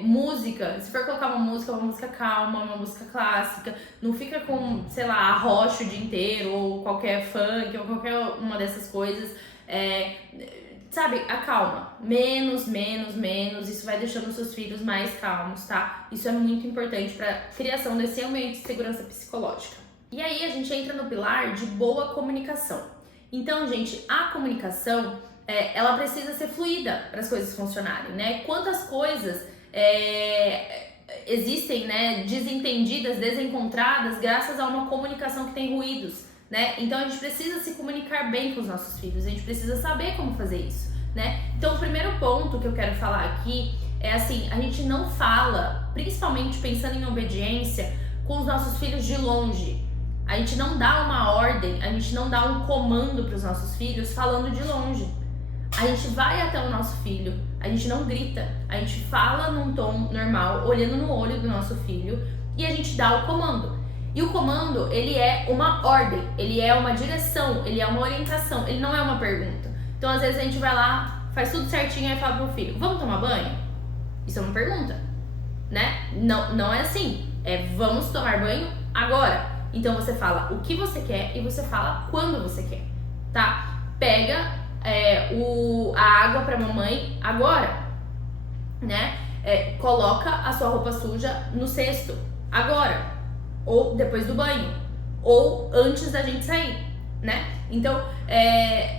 Música, se for colocar uma música calma, uma música clássica, não fica com, sei lá, arrocha o dia inteiro, ou qualquer funk, ou qualquer uma dessas coisas. Sabe, acalma. Menos, isso vai deixando os seus filhos mais calmos, tá? Isso é muito importante para criação desse ambiente de segurança psicológica. E aí a gente entra no pilar de boa comunicação. Então, gente, a comunicação, ela precisa ser fluida para as coisas funcionarem, né? Quantas coisas existem, né, desentendidas, desencontradas, graças a uma comunicação que tem ruídos, né? Então a gente precisa se comunicar bem com os nossos filhos, a gente precisa saber como fazer isso, né? Então o primeiro ponto que eu quero falar aqui é assim, a gente não fala, principalmente pensando em obediência, com os nossos filhos de longe. A gente não dá uma ordem, a gente não dá um comando para os nossos filhos falando de longe. A gente vai até o nosso filho, a gente não grita, a gente fala num tom normal, olhando no olho do nosso filho e a gente dá o comando. E o comando, ele é uma ordem, ele é uma direção, ele é uma orientação, ele não é uma pergunta. Então, às vezes a gente vai lá, faz tudo certinho e fala pro filho, vamos tomar banho? Isso é uma pergunta, né? Não é assim, vamos tomar banho agora. Então você fala o que você quer e você fala quando você quer, tá? Pega a água pra mamãe agora, né? Coloca a sua roupa suja no cesto agora, ou depois do banho, ou antes da gente sair, né? Então,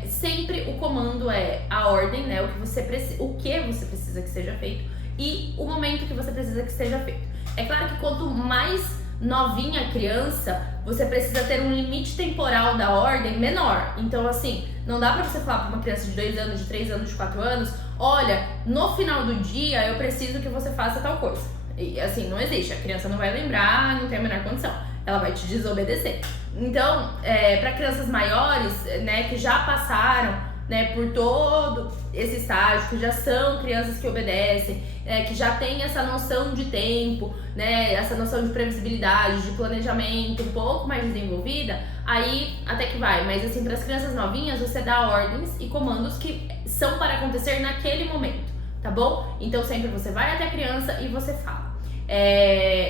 sempre o comando é a ordem, né? O que você precisa que seja feito e o momento que você precisa que seja feito. É claro que quanto mais novinha a criança, você precisa ter um limite temporal da ordem menor. Então, assim, não dá pra você falar pra uma criança de 2 anos, de 3 anos, de 4 anos, olha, no final do dia eu preciso que você faça tal coisa. E, assim, não existe. A criança não vai lembrar, não tem a menor condição. Ela vai te desobedecer. Então, para crianças maiores, né, que já passaram, né, por todo esse estágio, que já são crianças que obedecem, que já tem essa noção de tempo, né, essa noção de previsibilidade, de planejamento um pouco mais desenvolvida, aí até que vai. Mas assim, para as crianças novinhas, você dá ordens e comandos que são para acontecer naquele momento, tá bom? Então sempre você vai até a criança e você fala.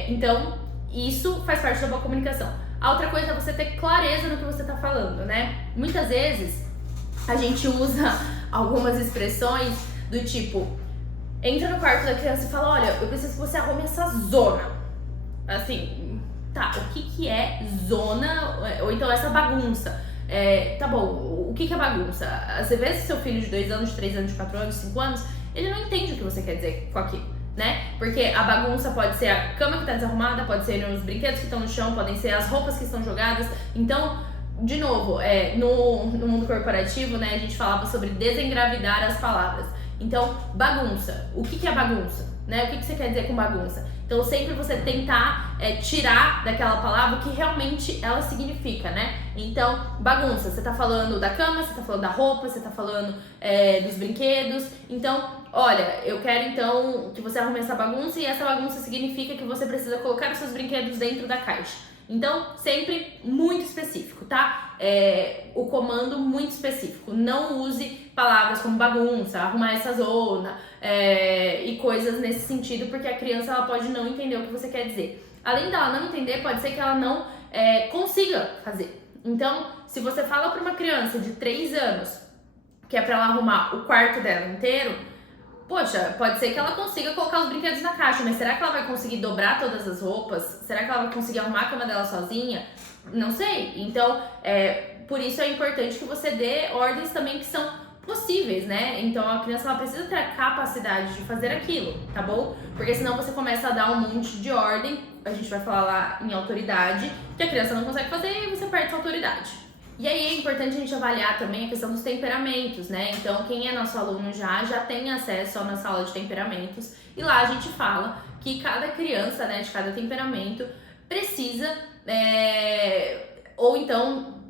Então, isso faz parte da boa comunicação. A outra coisa é você ter clareza no que você tá falando, né? Muitas vezes a gente usa algumas expressões do tipo, entra no quarto da criança e fala, olha, eu preciso que você arrume essa zona. Assim, tá, o que é zona, ou então essa bagunça? Tá bom, o que é bagunça? Você vê se seu filho de 2 anos, de 3 anos, de 4 anos, de 5 anos, ele não entende o que você quer dizer com aquilo, né? Porque a bagunça pode ser a cama que tá desarrumada, pode ser os brinquedos que estão no chão, podem ser as roupas que estão jogadas. Então, de novo, no mundo corporativo, né, a gente falava sobre desengravidar as palavras. Então, bagunça. O que é bagunça? Né? O que você quer dizer com bagunça? Então, sempre você tentar tirar daquela palavra o que realmente ela significa, né? Então, bagunça. Você tá falando da cama, você tá falando da roupa, você tá falando dos brinquedos. Então, olha, eu quero então que você arrume essa bagunça e essa bagunça significa que você precisa colocar os seus brinquedos dentro da caixa. Então, sempre muito específico, tá? O comando muito específico. Não use palavras como bagunça, arrumar essa zona e coisas nesse sentido, porque a criança ela pode não entender o que você quer dizer. Além dela não entender, pode ser que ela não consiga fazer. Então, se você fala para uma criança de 3 anos que é para ela arrumar o quarto dela inteiro, poxa, pode ser que ela consiga colocar os brinquedos na caixa, mas será que ela vai conseguir dobrar todas as roupas? Será que ela vai conseguir arrumar a cama dela sozinha? Não sei. Então, por isso é importante que você dê ordens também que são possíveis, né? Então, a criança ela precisa ter a capacidade de fazer aquilo, tá bom? Porque senão você começa a dar um monte de ordem, a gente vai falar lá em autoridade, que a criança não consegue fazer e você perde sua autoridade. E aí é importante a gente avaliar também a questão dos temperamentos, né? Então, quem é nosso aluno já tem acesso à nossa aula de temperamentos. E lá a gente fala que cada criança, né, de cada temperamento, precisa, ou então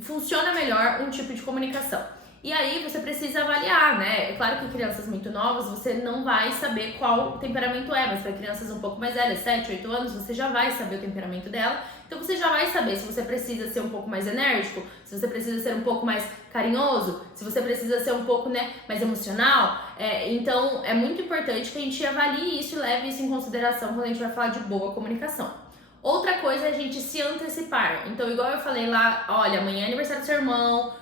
funciona melhor um tipo de comunicação. E aí você precisa avaliar, né? É claro que crianças muito novas você não vai saber qual temperamento é, mas para crianças um pouco mais velhas, 7, 8 anos, você já vai saber o temperamento dela. Então você já vai saber se você precisa ser um pouco mais enérgico, se você precisa ser um pouco mais carinhoso, se você precisa ser um pouco, né, mais emocional. Então é muito importante que a gente avalie isso e leve isso em consideração quando a gente vai falar de boa comunicação. Outra coisa é a gente se antecipar. Então, igual eu falei lá, olha, amanhã é aniversário do seu irmão,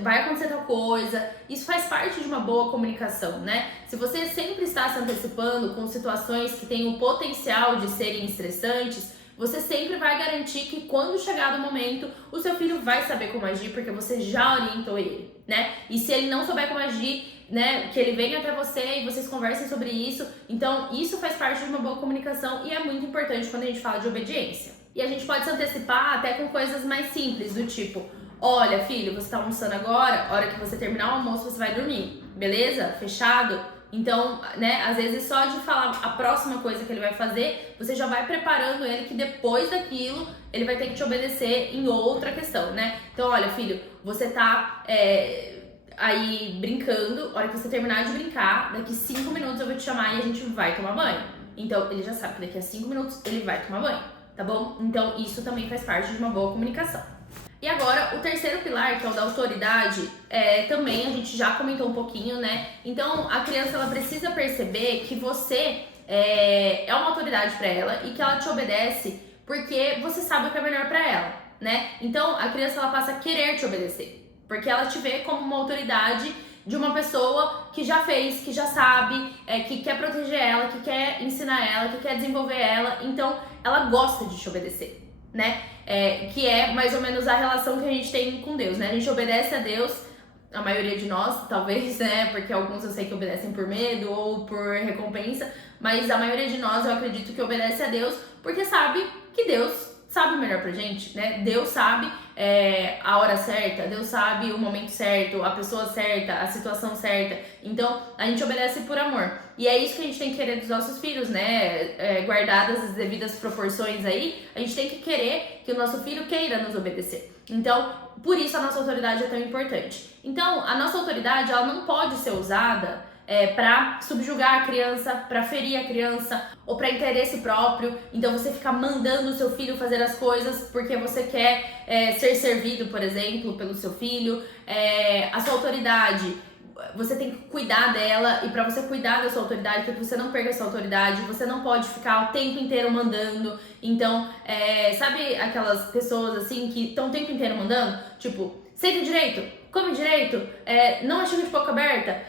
vai acontecer tal coisa. Isso faz parte de uma boa comunicação, né? Se você sempre está se antecipando com situações que têm o potencial de serem estressantes, você sempre vai garantir que quando chegar o momento, o seu filho vai saber como agir, porque você já orientou ele, né? E se ele não souber como agir, né, que ele venha até você e vocês conversem sobre isso. Então, isso faz parte de uma boa comunicação e é muito importante quando a gente fala de obediência. E a gente pode se antecipar até com coisas mais simples, do tipo, olha, filho, você tá almoçando agora, a hora que você terminar o almoço, você vai dormir, beleza? Fechado? Então, né, às vezes só de falar a próxima coisa que ele vai fazer, você já vai preparando ele que depois daquilo, ele vai ter que te obedecer em outra questão, né? Então, olha, filho, você tá aí brincando, a hora que você terminar de brincar, daqui 5 minutos eu vou te chamar e a gente vai tomar banho. Então, ele já sabe que daqui a 5 minutos ele vai tomar banho, tá bom? Então, isso também faz parte de uma boa comunicação. E agora, o terceiro pilar, que é o da autoridade, também a gente já comentou um pouquinho, né? Então, a criança, ela precisa perceber que você é uma autoridade para ela e que ela te obedece porque você sabe o que é melhor para ela, né? Então, a criança, ela passa a querer te obedecer. Porque ela te vê como uma autoridade de uma pessoa que já fez, que já sabe, que quer proteger ela, que quer ensinar ela, que quer desenvolver ela. Então, ela gosta de te obedecer, né? Que é mais ou menos a relação que a gente tem com Deus, né? A gente obedece a Deus, a maioria de nós, talvez, né? Porque alguns eu sei que obedecem por medo ou por recompensa. Mas a maioria de nós, eu acredito que obedece a Deus porque sabe que Deus sabe o melhor pra gente, né? Deus sabe a hora certa, Deus sabe o momento certo, a pessoa certa, a situação certa. Então, a gente obedece por amor. E é isso que a gente tem que querer dos nossos filhos, né? Guardadas as devidas proporções aí, a gente tem que querer que o nosso filho queira nos obedecer. Então, por isso a nossa autoridade é tão importante. Então, a nossa autoridade, ela não pode ser usada para subjugar a criança, para ferir a criança ou para interesse próprio. Então você fica mandando o seu filho fazer as coisas porque você quer ser servido, por exemplo, pelo seu filho. A sua autoridade, você tem que cuidar dela, e para você cuidar da sua autoridade, para que você não perca a sua autoridade, você não pode ficar o tempo inteiro mandando. Então, sabe aquelas pessoas assim que estão o tempo inteiro mandando? Tipo, senta direito, come direito, não chega de boca aberta,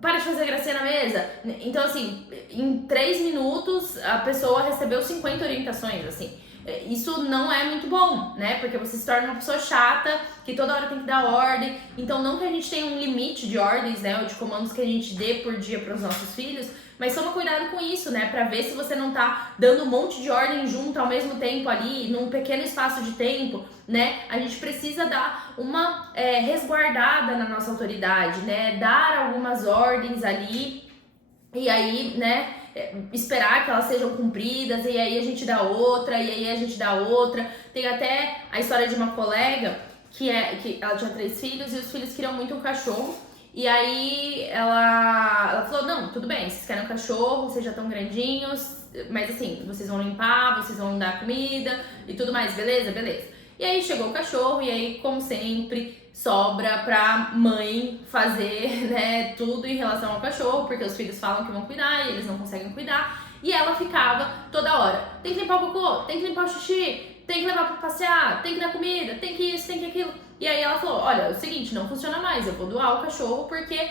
para de fazer gracinha na mesa. Então, assim, em 3 minutos a pessoa recebeu 50 orientações, assim. Isso não é muito bom, né? Porque você se torna uma pessoa chata, que toda hora tem que dar ordem. Então, não que a gente tenha um limite de ordens, né? Ou de comandos que a gente dê por dia para os nossos filhos, mas toma cuidado com isso, né? Pra ver se você não tá dando um monte de ordem junto ao mesmo tempo ali, num pequeno espaço de tempo, né? A gente precisa dar uma resguardada na nossa autoridade, né? Dar algumas ordens ali e aí, né? Esperar que elas sejam cumpridas, e aí a gente dá outra, e aí a gente dá outra. Tem até a história de uma colega que ela tinha 3 filhos e os filhos queriam muito um cachorro. E aí ela falou, não, tudo bem, vocês querem um cachorro, vocês já estão grandinhos, mas assim, vocês vão limpar, vocês vão dar comida e tudo mais, beleza? Beleza. E aí chegou o cachorro e aí, como sempre, sobra pra mãe fazer, né, tudo em relação ao cachorro, porque os filhos falam que vão cuidar e eles não conseguem cuidar. E ela ficava toda hora, tem que limpar o cocô, tem que limpar o xixi, tem que levar pra passear, tem que dar comida, tem que isso, tem que aquilo. E aí ela falou, olha, é o seguinte, não funciona mais, eu vou doar o cachorro porque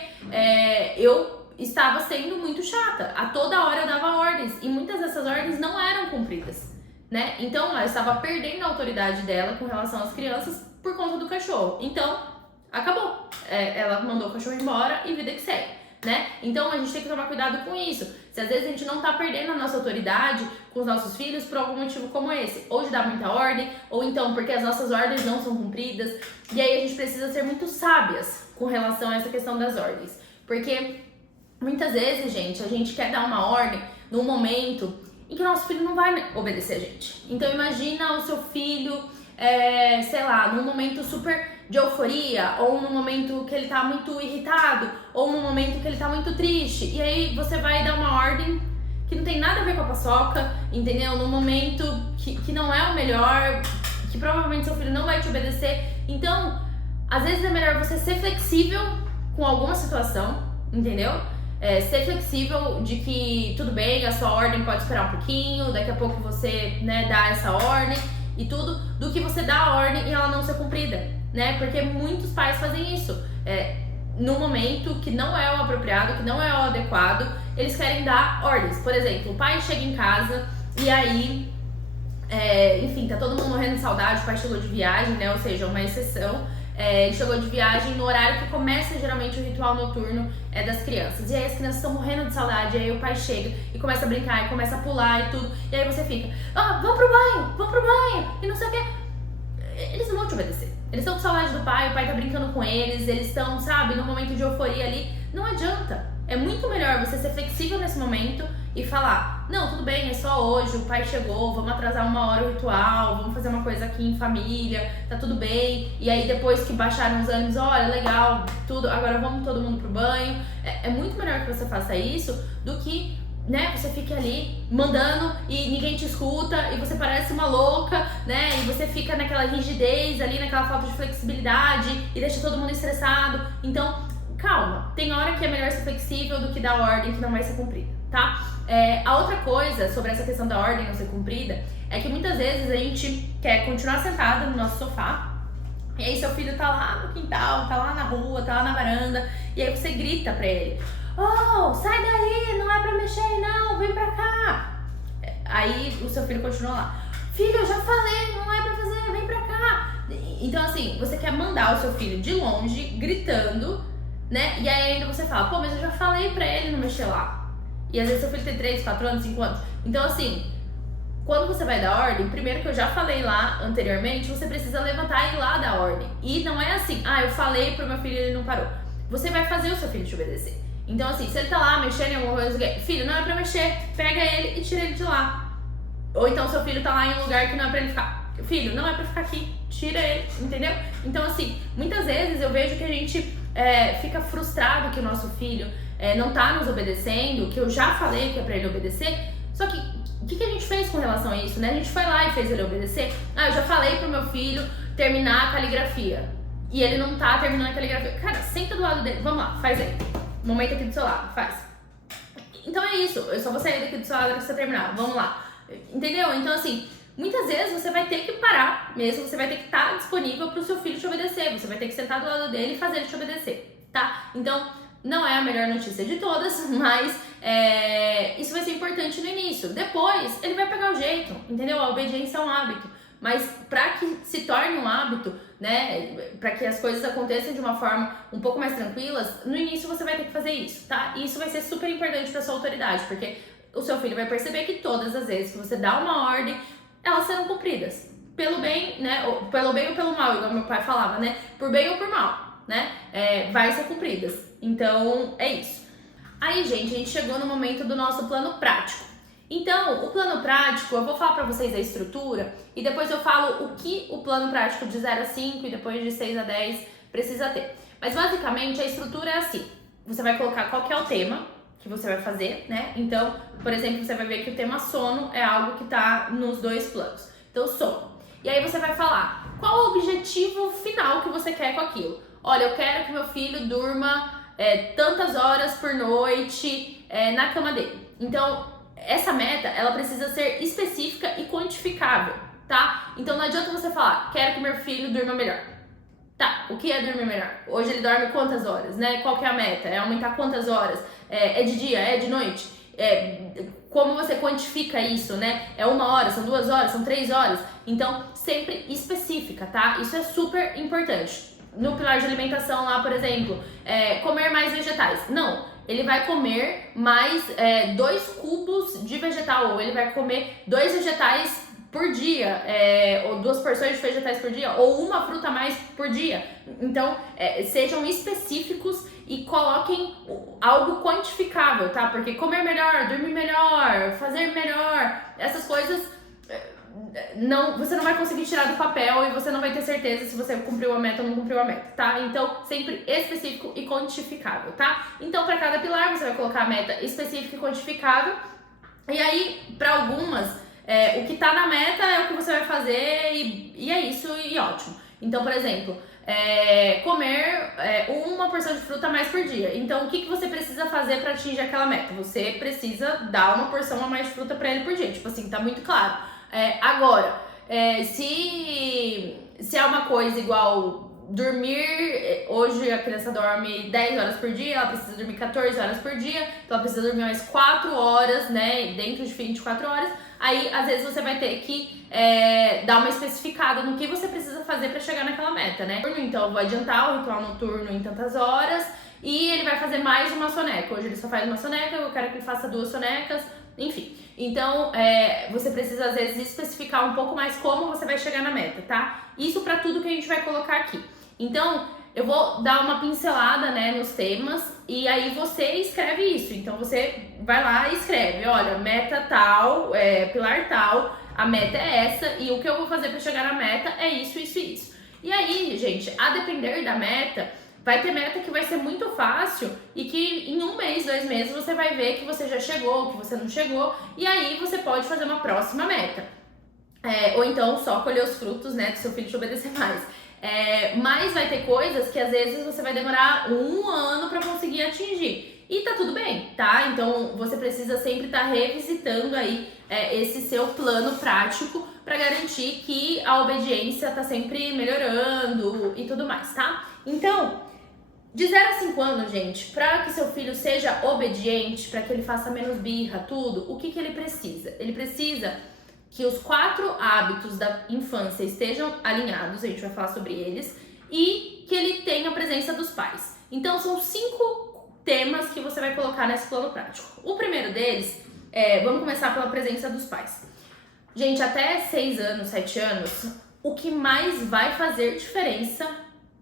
eu estava sendo muito chata. A toda hora eu dava ordens e muitas dessas ordens não eram cumpridas, né? Então ela estava perdendo a autoridade dela com relação às crianças por conta do cachorro. Então, acabou. Ela mandou o cachorro embora e vida que segue, né? Então a gente tem que tomar cuidado com isso. Se às vezes a gente não tá perdendo a nossa autoridade com os nossos filhos por algum motivo como esse, ou de dar muita ordem, ou então porque as nossas ordens não são cumpridas, e aí a gente precisa ser muito sábias com relação a essa questão das ordens, porque muitas vezes, gente, a gente quer dar uma ordem num momento em que o nosso filho não vai obedecer a gente. Então imagina o seu filho sei lá, num momento super de euforia, ou num momento que ele tá muito irritado, ou num momento que ele tá muito triste. E aí você vai dar uma ordem que não tem nada a ver com a paçoca, entendeu? Num momento que não é o melhor, que provavelmente seu filho não vai te obedecer. Então, às vezes é melhor você ser flexível com alguma situação, entendeu? Ser flexível de que tudo bem, a sua ordem pode esperar um pouquinho, daqui a pouco você, né, dá essa ordem e tudo, do que você dá a ordem e ela não ser cumprida, né? Porque muitos pais fazem isso. No momento que não é o apropriado, que não é o adequado, eles querem dar ordens. Por exemplo, o pai chega em casa e aí, enfim, tá todo mundo morrendo de saudade, o pai chegou de viagem, né? Ou seja, uma exceção. Ele chegou de viagem no horário que começa geralmente o ritual noturno das crianças. E aí as crianças estão morrendo de saudade, e aí o pai chega e começa a brincar, e começa a pular e tudo. E aí você fica, vamos pro banho, e não sei o que. Eles não vão te obedecer. Eles estão com saudade do pai, o pai tá brincando com eles, eles estão, sabe, num momento de euforia ali. Não adianta. É muito melhor você ser flexível nesse momento e falar, não, tudo bem, é só hoje, o pai chegou, vamos atrasar 1 hora o ritual, vamos fazer uma coisa aqui em família, tá tudo bem. E aí depois que baixaram os ânimos, olha, legal, tudo, agora vamos todo mundo pro banho. É muito melhor que você faça isso do que, né, você fique ali mandando e ninguém te escuta e você parece uma louca, né, e você fica naquela rigidez ali, naquela falta de flexibilidade e deixa todo mundo estressado. Então, calma, tem hora que é melhor ser flexível do que dar ordem que não vai ser cumprida, tá? A outra coisa sobre essa questão da ordem não ser cumprida é que muitas vezes a gente quer continuar sentada no nosso sofá e aí seu filho tá lá no quintal, tá lá na rua, tá lá na varanda e aí você grita pra ele, sai daí, não é pra mexer aí não, vem pra cá. Aí o seu filho continua lá, filho, eu já falei, não é pra fazer, vem pra cá. Então assim, você quer mandar o seu filho de longe, gritando, né? E aí ainda você fala, mas eu já falei pra ele não mexer lá. E às vezes seu filho tem 3, 4 anos, 5 anos. Então assim, quando você vai dar ordem, primeiro que eu já falei lá anteriormente, você precisa levantar e ir lá dar ordem. E não é assim, eu falei pro meu filho e ele não parou. Você vai fazer o seu filho te obedecer. Então assim, se ele tá lá mexendo em alguma coisa, filho, não é pra mexer, pega ele e tira ele de lá. Ou então seu filho tá lá em um lugar que não é pra ele ficar. Filho, não é pra ficar aqui, tira ele, entendeu? Então assim, muitas vezes eu vejo que a gente fica frustrado que o nosso filho não tá nos obedecendo, que eu já falei que é pra ele obedecer. Só que o que a gente fez com relação a isso, né? A gente foi lá e fez ele obedecer. Eu já falei pro meu filho terminar a caligrafia e ele não tá terminando a caligrafia. Cara, senta do lado dele, vamos lá, faz aí. Momento aqui do seu lado, faz. Então é isso, eu só vou sair daqui do seu lado pra você terminar, vamos lá. Entendeu? Então assim, muitas vezes você vai ter que parar mesmo, você vai ter que estar disponível pro seu filho te obedecer, você vai ter que sentar do lado dele e fazer ele te obedecer, tá? Então, não é a melhor notícia de todas, mas isso vai ser importante no início. Depois, ele vai pegar o jeito, entendeu? A obediência é um hábito. Mas para que se torne um hábito, né, para que as coisas aconteçam de uma forma um pouco mais tranquilas, no início você vai ter que fazer isso, tá? E isso vai ser super importante para sua autoridade, porque o seu filho vai perceber que todas as vezes que você dá uma ordem, elas serão cumpridas. Pelo bem, né, pelo bem ou pelo mal, igual meu pai falava, né? Por bem ou por mal, né? Vai ser cumpridas. Então, é isso. Aí, gente, a gente chegou no momento do nosso plano prático. Então, o plano prático, eu vou falar pra vocês a estrutura e depois eu falo o que o plano prático de 0 a 5 e depois de 6 a 10 precisa ter. Mas, basicamente, a estrutura é assim. Você vai colocar qual que é o tema que você vai fazer, né? Então, por exemplo, você vai ver que o tema sono é algo que tá nos 2 planos. Então, sono. E aí você vai falar qual o objetivo final que você quer com aquilo. Olha, eu quero que meu filho durma tantas horas por noite na cama dele. Então, essa meta, ela precisa ser específica e quantificável, tá? Então não adianta você falar, quero que meu filho durma melhor. Tá, o que é dormir melhor? Hoje ele dorme quantas horas, né? Qual que é a meta? É aumentar quantas horas? É de dia? É de noite? Como você quantifica isso, né? É 1 hora, são 2 horas, são 3 horas? Então, sempre específica, tá? Isso é super importante. No pilar de alimentação lá, por exemplo, comer mais vegetais. Não, ele vai comer mais 2 cubos de vegetal, ou ele vai comer 2 vegetais por dia, ou 2 porções de vegetais por dia, ou 1 fruta a mais por dia. Então, sejam específicos e coloquem algo quantificável, tá? Porque comer melhor, dormir melhor, fazer melhor, essas coisas você não vai conseguir tirar do papel e você não vai ter certeza se você cumpriu a meta ou não cumpriu a meta, tá? Então, sempre específico e quantificável, tá? Então, para cada pilar, você vai colocar a meta específica e quantificável. E aí, para algumas, o que tá na meta é o que você vai fazer e é isso, e ótimo. Então, por exemplo, comer uma porção de fruta a mais por dia. Então, o que você precisa fazer para atingir aquela meta? Você precisa dar uma porção a mais de fruta para ele por dia. Tipo assim, tá muito claro. Agora, se é uma coisa igual dormir, hoje a criança dorme 10 horas por dia, ela precisa dormir 14 horas por dia, então ela precisa dormir mais 4 horas, né, dentro de 24 horas, aí às vezes você vai ter que dar uma especificada no que você precisa fazer para chegar naquela meta, né? Então eu vou adiantar o ritual noturno em tantas horas e ele vai fazer mais uma soneca. Hoje ele só faz uma soneca, eu quero que ele faça 2 sonecas, enfim. Então, você precisa, às vezes, especificar um pouco mais como você vai chegar na meta, tá? Isso para tudo que a gente vai colocar aqui. Então, eu vou dar uma pincelada, né, nos temas e aí você escreve isso. Então, você vai lá e escreve, olha, meta tal, pilar tal, a meta é essa e o que eu vou fazer para chegar na meta é isso, isso e isso. E aí, gente, a depender da meta, vai ter meta que vai ser muito fácil e que em 1 mês, 2 meses você vai ver que você já chegou, que você não chegou e aí você pode fazer uma próxima meta. Ou então só colher os frutos, né, do seu filho te obedecer mais. Mas vai ter coisas que às vezes você vai demorar 1 ano para conseguir atingir. E tá tudo bem, tá? Então você precisa sempre estar revisitando aí esse seu plano prático para garantir que a obediência tá sempre melhorando e tudo mais, tá? Então, de 0 a 5 anos, gente, para que seu filho seja obediente, para que ele faça menos birra, tudo, o que ele precisa? Ele precisa que os 4 hábitos da infância estejam alinhados, a gente vai falar sobre eles, e que ele tenha a presença dos pais. Então, são 5 temas que você vai colocar nesse plano prático. O primeiro deles, vamos começar pela presença dos pais. Gente, até 6 anos, 7 anos, o que mais vai fazer diferença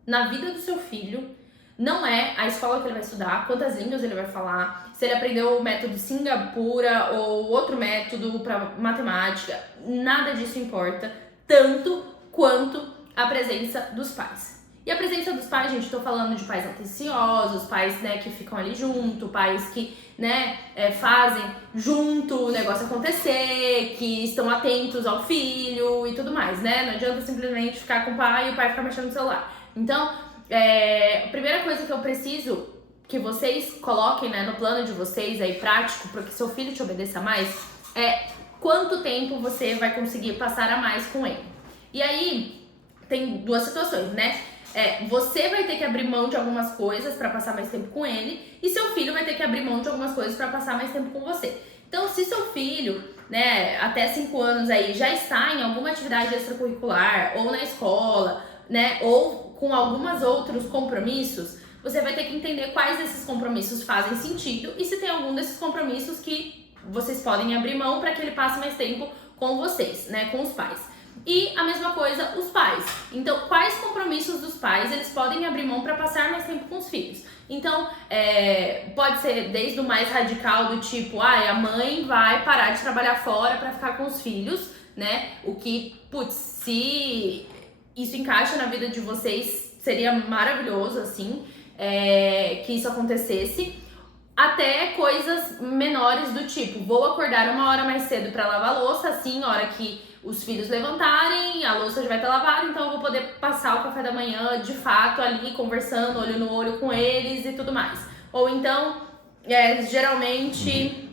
na vida do seu filho não é a escola que ele vai estudar, quantas línguas ele vai falar, se ele aprendeu o método Singapura ou outro método para matemática, nada disso importa, tanto quanto a presença dos pais. E a presença dos pais, gente, tô falando de pais atenciosos, pais, né, que ficam ali junto, pais que, né, fazem junto o negócio acontecer, que estão atentos ao filho e tudo mais, né? Não adianta simplesmente ficar com o pai e o pai ficar mexendo no celular. Então, a primeira coisa que eu preciso que vocês coloquem, né, no plano de vocês aí prático, para que seu filho te obedeça mais, é quanto tempo você vai conseguir passar a mais com ele. E aí tem 2 situações, né? Você vai ter que abrir mão de algumas coisas para passar mais tempo com ele e seu filho vai ter que abrir mão de algumas coisas para passar mais tempo com você. Então, se seu filho, né, até 5 anos aí já está em alguma atividade extracurricular ou na escola, né, ou com alguns outros compromissos, você vai ter que entender quais desses compromissos fazem sentido e se tem algum desses compromissos que vocês podem abrir mão para que ele passe mais tempo com vocês, né, com os pais. E a mesma coisa os pais. Então, quais compromissos dos pais eles podem abrir mão para passar mais tempo com os filhos? Então, pode ser desde o mais radical do tipo, a mãe vai parar de trabalhar fora para ficar com os filhos, né? O que, putz, se isso encaixa na vida de vocês, seria maravilhoso, assim, que isso acontecesse. Até coisas menores do tipo, vou acordar 1 hora mais cedo para lavar a louça, assim, a hora que os filhos levantarem, a louça já vai estar lavada, então eu vou poder passar o café da manhã, de fato, ali, conversando, olho no olho com eles e tudo mais. Ou então, geralmente,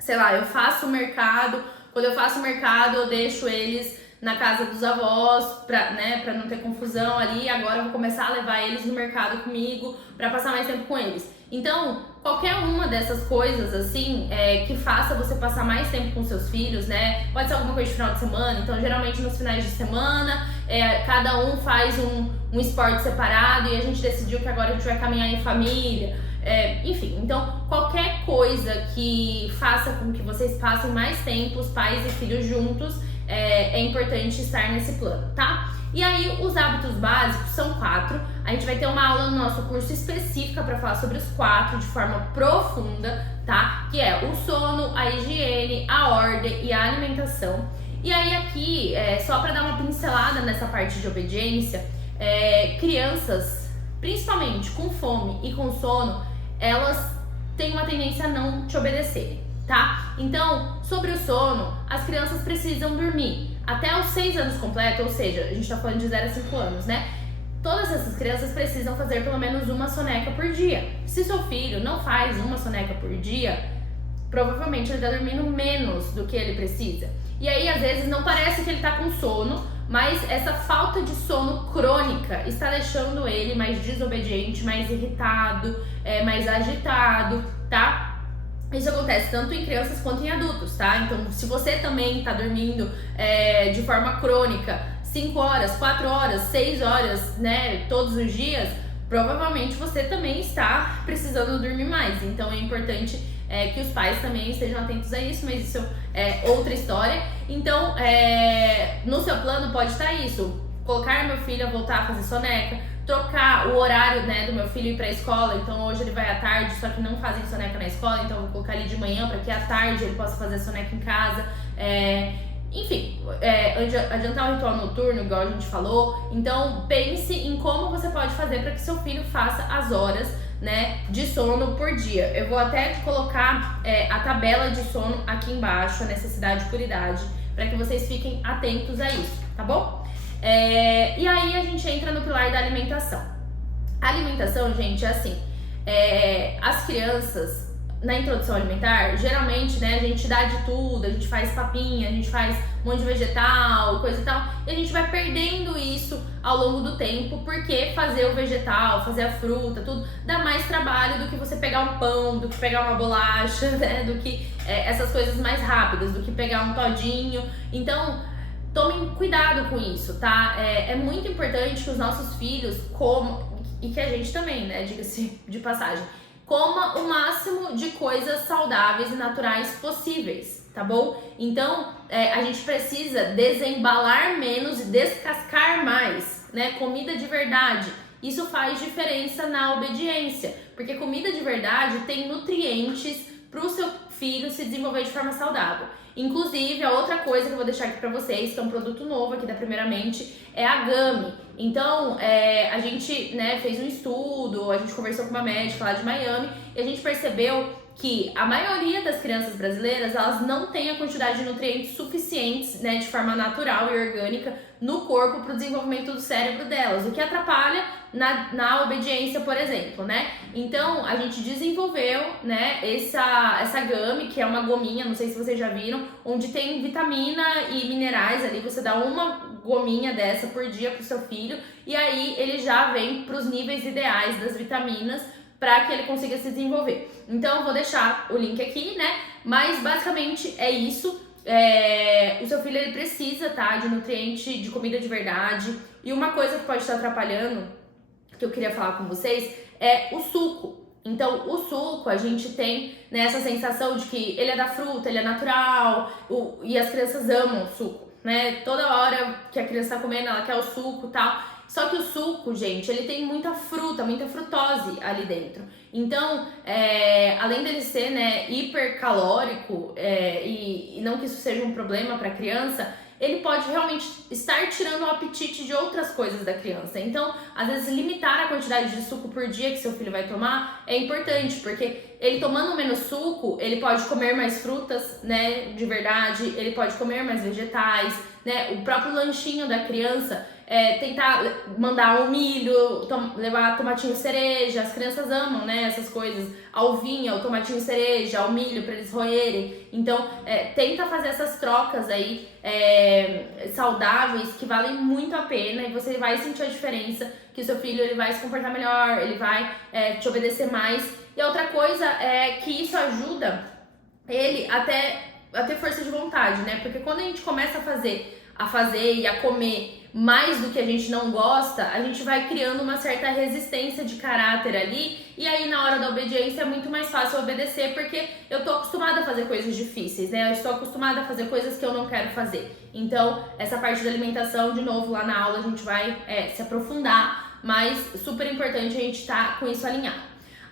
sei lá, eu faço o mercado, quando eu faço o mercado eu deixo eles na casa dos avós, pra não ter confusão ali, agora eu vou começar a levar eles no mercado comigo, pra passar mais tempo com eles. Então, qualquer uma dessas coisas, assim, que faça você passar mais tempo com seus filhos, né? Pode ser alguma coisa de final de semana, então geralmente nos finais de semana, cada um faz um esporte separado e a gente decidiu que agora a gente vai caminhar em família, enfim. Então, qualquer coisa que faça com que vocês passem mais tempo, os pais e filhos juntos, é importante estar nesse plano, tá? E aí, os hábitos básicos são 4. A gente vai ter uma aula no nosso curso específica para falar sobre os 4 de forma profunda, tá? Que é o sono, a higiene, a ordem e a alimentação. E aí aqui, só para dar uma pincelada nessa parte de obediência, crianças, principalmente com fome e com sono, elas têm uma tendência a não te obedecer, tá? Então, sobre o sono, as crianças precisam dormir até os 6 anos completos, ou seja, a gente tá falando de 0 a 5 anos, né? Todas essas crianças precisam fazer pelo menos uma soneca por dia. Se seu filho não faz uma soneca por dia, provavelmente ele tá dormindo menos do que ele precisa. E aí, às vezes, não parece que ele tá com sono, mas essa falta de sono crônica está deixando ele mais desobediente, mais irritado, mais agitado, tá? Isso acontece tanto em crianças quanto em adultos, tá? Então, se você também tá dormindo de forma crônica 5 horas, 4 horas, 6 horas, né, todos os dias, provavelmente você também está precisando dormir mais. Então, é importante que os pais também estejam atentos a isso, mas isso é outra história. Então, no seu plano pode estar isso: colocar meu filho a voltar a fazer soneca, trocar o horário, né, do meu filho ir pra escola. Então hoje ele vai à tarde, só que não fazem soneca na escola, então eu vou colocar ele de manhã para que à tarde ele possa fazer soneca em casa. Enfim, adiantar o ritual noturno, igual a gente falou. Então pense em como você pode fazer para que seu filho faça as horas, né, de sono por dia. Eu vou até colocar a tabela de sono aqui embaixo, a necessidade por idade, para que vocês fiquem atentos a isso, tá bom? E aí a gente entra no pilar da alimentação. A alimentação, gente, é assim, as crianças na introdução alimentar, geralmente, né, a gente dá de tudo, a gente faz papinha, a gente faz um monte de vegetal, coisa e tal, e a gente vai perdendo isso ao longo do tempo, porque fazer o vegetal, fazer a fruta, tudo, dá mais trabalho do que você pegar um pão, do que pegar uma bolacha, né, do que essas coisas mais rápidas, do que pegar um todinho. Então, tomem cuidado com isso, tá? É muito importante que os nossos filhos comam, e que a gente também, né, diga-se de passagem, coma o máximo de coisas saudáveis e naturais possíveis, tá bom? Então, a gente precisa desembalar menos e descascar mais, né? Comida de verdade. Isso faz diferença na obediência, porque comida de verdade tem nutrientes para o seu filho se desenvolver de forma saudável. Inclusive, a outra coisa que eu vou deixar aqui pra vocês, que é um produto novo aqui da Primeiramente, é a Gummy. Então, a gente, né, fez um estudo, a gente conversou com uma médica lá de Miami e a gente percebeu que a maioria das crianças brasileiras, elas não têm a quantidade de nutrientes suficientes, né, de forma natural e orgânica no corpo para o desenvolvimento do cérebro delas, o que atrapalha na obediência, por exemplo, né? Então, a gente desenvolveu, né, essa Gummy, que é uma gominha, não sei se vocês já viram, onde tem vitamina e minerais ali, você dá uma gominha dessa por dia pro seu filho e aí ele já vem pros níveis ideais das vitaminas para que ele consiga se desenvolver. Então eu vou deixar o link aqui, né? Mas basicamente é isso. O seu filho ele precisa, tá, de nutriente, de comida de verdade. E uma coisa que pode estar atrapalhando, que eu queria falar com vocês, é o suco. Então, o suco, a gente tem, né, essa sensação de que ele é da fruta, ele é natural, e as crianças amam o suco, né? Toda hora que a criança tá comendo, ela quer o suco e tal. Só que o suco, gente, ele tem muita fruta, muita frutose ali dentro. Então, além dele ser, né, hipercalórico, e não que isso seja um problema para a criança, ele pode realmente estar tirando o apetite de outras coisas da criança. Então, às vezes, limitar a quantidade de suco por dia que seu filho vai tomar é importante, porque ele tomando menos suco, ele pode comer mais frutas, né, de verdade, ele pode comer mais vegetais, né, o próprio lanchinho da criança, tentar mandar um milho, levar tomatinho cereja, as crianças amam, né, essas coisas, a uvinha, o tomatinho cereja, o milho para eles roerem. Então, tenta fazer essas trocas aí saudáveis que valem muito a pena e você vai sentir a diferença, que o seu filho ele vai se comportar melhor, ele vai te obedecer mais. E a outra coisa é que isso ajuda ele a ter força de vontade, né? Porque quando a gente começa a fazer e a comer mais do que a gente não gosta, a gente vai criando uma certa resistência de caráter ali, e aí na hora da obediência é muito mais fácil obedecer, porque eu tô acostumada a fazer coisas difíceis, né? Eu estou acostumada a fazer coisas que eu não quero fazer. Então, essa parte da alimentação, de novo, lá na aula a gente vai se aprofundar, mas super importante a gente estar com isso alinhado.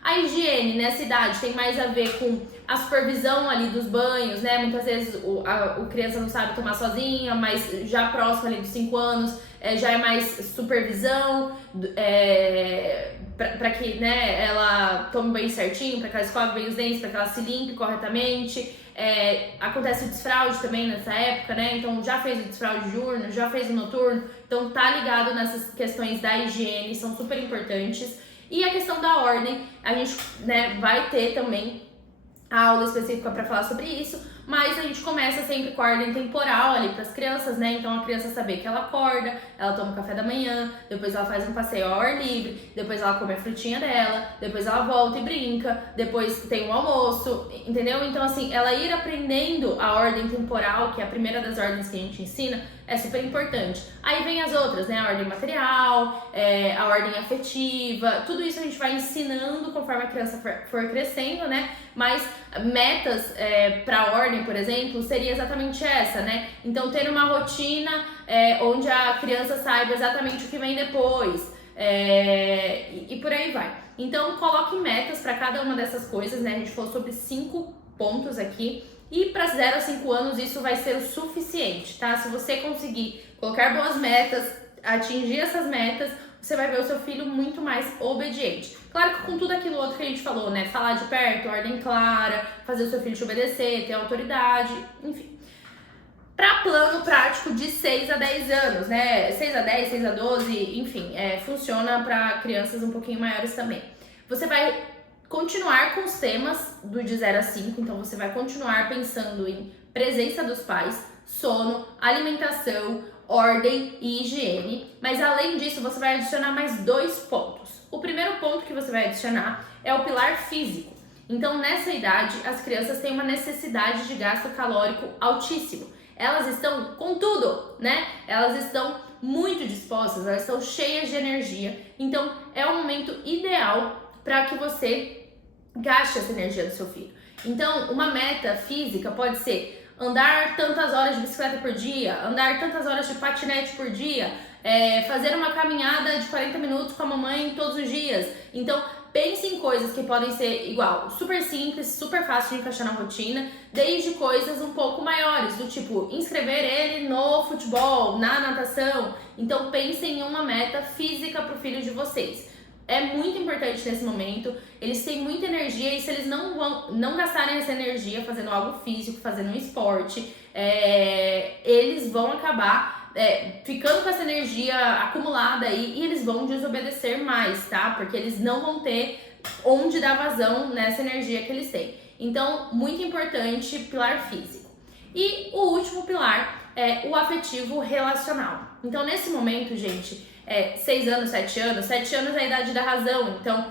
A higiene nessa idade tem mais a ver com a supervisão ali dos banhos, né? Muitas vezes a criança não sabe tomar sozinha, mas já próximo ali dos 5 anos já é mais supervisão, para que, né, ela tome banho certinho, para que ela escove bem os dentes, para que ela se limpe corretamente. Acontece o desfraude também nessa época, né? Então já fez o desfraude diurno, já fez o noturno, então tá ligado nessas questões da higiene, são super importantes. E a questão da ordem, a gente, né, vai ter também a aula específica para falar sobre isso, mas a gente começa sempre com a ordem temporal ali para as crianças, né? Então a criança saber que ela acorda, ela toma o café da manhã, depois ela faz um passeio ao ar livre, depois ela come a frutinha dela, depois ela volta e brinca, depois tem o almoço, entendeu? Então assim, ela ir aprendendo a ordem temporal, que é a primeira das ordens que a gente ensina, é super importante. Aí vem as outras, né? A ordem material, a ordem afetiva, tudo isso a gente vai ensinando conforme a criança for crescendo, né? Mas metas para ordem, por exemplo, seria exatamente essa, né? Então ter uma rotina onde a criança saiba exatamente o que vem depois, e por aí vai. Então coloque metas para cada uma dessas coisas, né? A gente falou sobre 5 pontos aqui. E para 0 a 5 anos isso vai ser o suficiente, tá? Se você conseguir colocar boas metas, atingir essas metas, você vai ver o seu filho muito mais obediente. Claro que com tudo aquilo outro que a gente falou, né? Falar de perto, ordem clara, fazer o seu filho te obedecer, ter autoridade, enfim. Para plano prático de 6 a 10 anos, né? 6 a 10, 6 a 12, enfim, funciona para crianças um pouquinho maiores também. Você vai continuar com os temas do de 0 a 5, então você vai continuar pensando em presença dos pais, sono, alimentação, ordem e higiene, mas além disso você vai adicionar mais 2 pontos. O primeiro ponto que você vai adicionar é o pilar físico. Então nessa idade as crianças têm uma necessidade de gasto calórico altíssimo. Elas estão com tudo, né? Elas estão muito dispostas, elas estão cheias de energia, então é o momento ideal para que você gaste essa energia do seu filho. Então, uma meta física pode ser andar tantas horas de bicicleta por dia, andar tantas horas de patinete por dia, fazer uma caminhada de 40 minutos com a mamãe todos os dias. Então, pense em coisas que podem ser igual, super simples, super fácil de encaixar na rotina, desde coisas um pouco maiores, do tipo inscrever ele no futebol, na natação. Então, pensem em uma meta física para o filho de vocês. É muito importante nesse momento, eles têm muita energia e se eles não gastarem essa energia fazendo algo físico, fazendo um esporte, eles vão acabar ficando com essa energia acumulada aí e eles vão desobedecer mais, tá? Porque eles não vão ter onde dar vazão nessa energia que eles têm. Então, muito importante, pilar físico. E o último pilar é o afetivo relacional. Então, nesse momento, gente, 6 anos, 7 anos, 7 anos é a idade da razão, então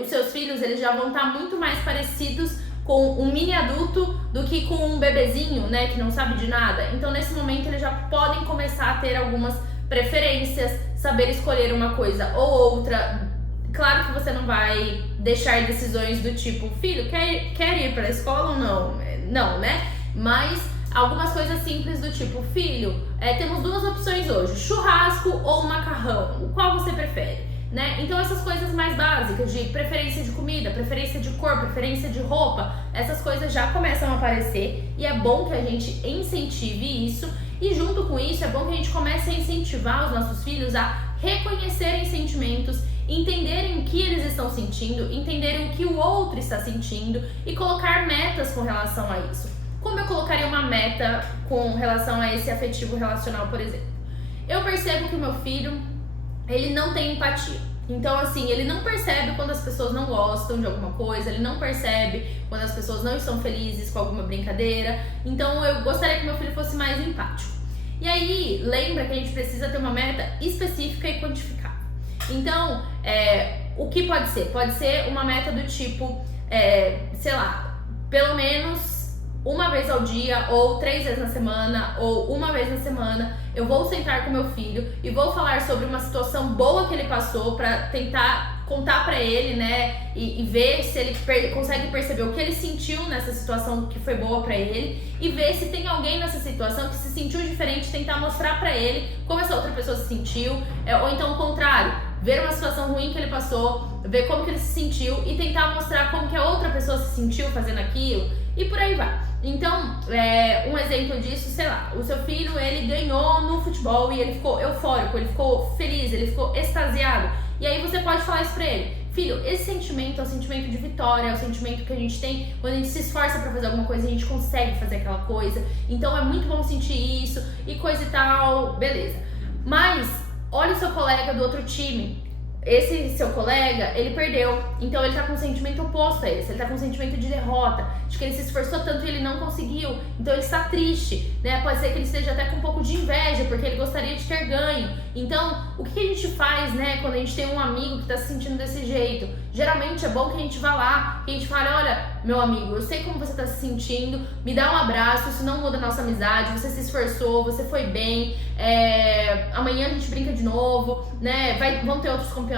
os seus filhos eles já vão estar muito mais parecidos com um mini adulto do que com um bebezinho, né, que não sabe de nada. Então nesse momento eles já podem começar a ter algumas preferências, saber escolher uma coisa ou outra. Claro que você não vai deixar decisões do tipo, filho, quer ir para a escola ou não? Não, né? Mas algumas coisas simples do tipo, filho, temos 2 opções hoje, churrasco ou macarrão, o qual você prefere, né? Então essas coisas mais básicas de preferência de comida, preferência de cor, preferência de roupa, essas coisas já começam a aparecer e é bom que a gente incentive isso e junto com isso é bom que a gente comece a incentivar os nossos filhos a reconhecerem sentimentos, entenderem o que eles estão sentindo, entenderem o que o outro está sentindo e colocar metas com relação a isso. Como eu colocaria uma meta com relação a esse afetivo relacional, por exemplo? Eu percebo que o meu filho, ele não tem empatia. Então, assim, ele não percebe quando as pessoas não gostam de alguma coisa, ele não percebe quando as pessoas não estão felizes com alguma brincadeira. Então, eu gostaria que meu filho fosse mais empático. E aí, lembra que a gente precisa ter uma meta específica e quantificável. Então, o que pode ser? Pode ser uma meta do tipo, sei lá, pelo menos uma vez ao dia, ou 3 vezes na semana, ou uma vez na semana, eu vou sentar com meu filho e vou falar sobre uma situação boa que ele passou para tentar contar para ele, né, e ver se ele consegue perceber o que ele sentiu nessa situação que foi boa para ele e ver se tem alguém nessa situação que se sentiu diferente, tentar mostrar para ele como essa outra pessoa se sentiu, ou então o contrário, ver uma situação ruim que ele passou, ver como que ele se sentiu e tentar mostrar como que a outra pessoa se sentiu fazendo aquilo e por aí vai. Então, um exemplo disso, sei lá, o seu filho, ele ganhou no futebol e ele ficou eufórico, ele ficou feliz, ele ficou extasiado. E aí você pode falar isso pra ele: filho, esse sentimento é o sentimento de vitória, é o sentimento que a gente tem quando a gente se esforça pra fazer alguma coisa e a gente consegue fazer aquela coisa. Então é muito bom sentir isso e coisa e tal, beleza. Mas, olha o seu colega do outro time. Esse seu colega, ele perdeu, então ele tá com um sentimento oposto a esse, ele tá com um sentimento de derrota, de que ele se esforçou tanto e ele não conseguiu, então ele está triste, né? Pode ser que ele esteja até com um pouco de inveja, porque ele gostaria de ter ganho. Então, o que a gente faz, né, quando a gente tem um amigo que tá se sentindo desse jeito? Geralmente é bom que a gente vá lá, que a gente fale: olha, meu amigo, eu sei como você tá se sentindo, me dá um abraço, isso não muda a nossa amizade, você se esforçou, você foi bem, amanhã a gente brinca de novo, né? Vão ter outros campeonatos.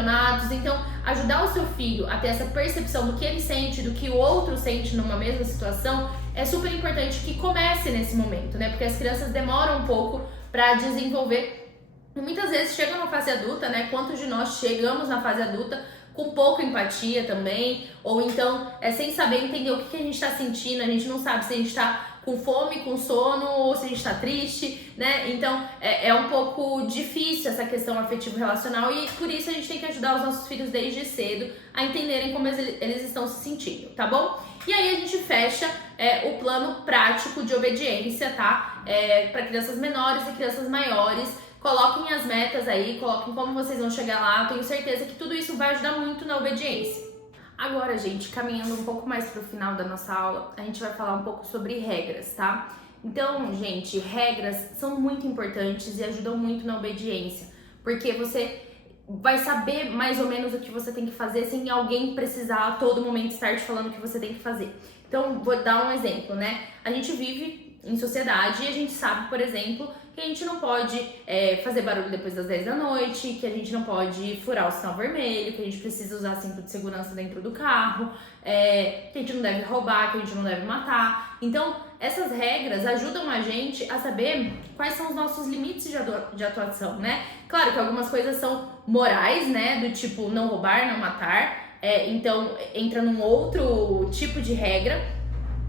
Então, ajudar o seu filho a ter essa percepção do que ele sente, do que o outro sente numa mesma situação, é super importante que comece nesse momento, né? Porque as crianças demoram um pouco para desenvolver e muitas vezes chegam na fase adulta, né? Quantos de nós chegamos na fase adulta com pouca empatia também, ou então sem saber entender o que a gente está sentindo, a gente não sabe se a gente está com fome, com sono, ou se a gente tá triste, né? Então é um pouco difícil essa questão afetivo-relacional e por isso a gente tem que ajudar os nossos filhos desde cedo a entenderem como eles estão se sentindo, tá bom? E aí a gente fecha o plano prático de obediência, tá? Para crianças menores e crianças maiores. Coloquem as metas aí, coloquem como vocês vão chegar lá. Eu tenho certeza que tudo isso vai ajudar muito na obediência. Agora, gente, caminhando um pouco mais pro final da nossa aula, a gente vai falar um pouco sobre regras, tá? Então, gente, regras são muito importantes e ajudam muito na obediência, porque você vai saber mais ou menos o que você tem que fazer sem alguém precisar a todo momento estar te falando o que você tem que fazer. Então, vou dar um exemplo, né? A gente vive em sociedade e a gente sabe, por exemplo, que a gente não pode fazer barulho depois das 10 da noite, que a gente não pode furar o sinal vermelho, que a gente precisa usar cinto de segurança dentro do carro, que a gente não deve roubar, que a gente não deve matar. Então, essas regras ajudam a gente a saber quais são os nossos limites de atuação, né? Claro que algumas coisas são morais, né? Do tipo não roubar, não matar, então entra num outro tipo de regra.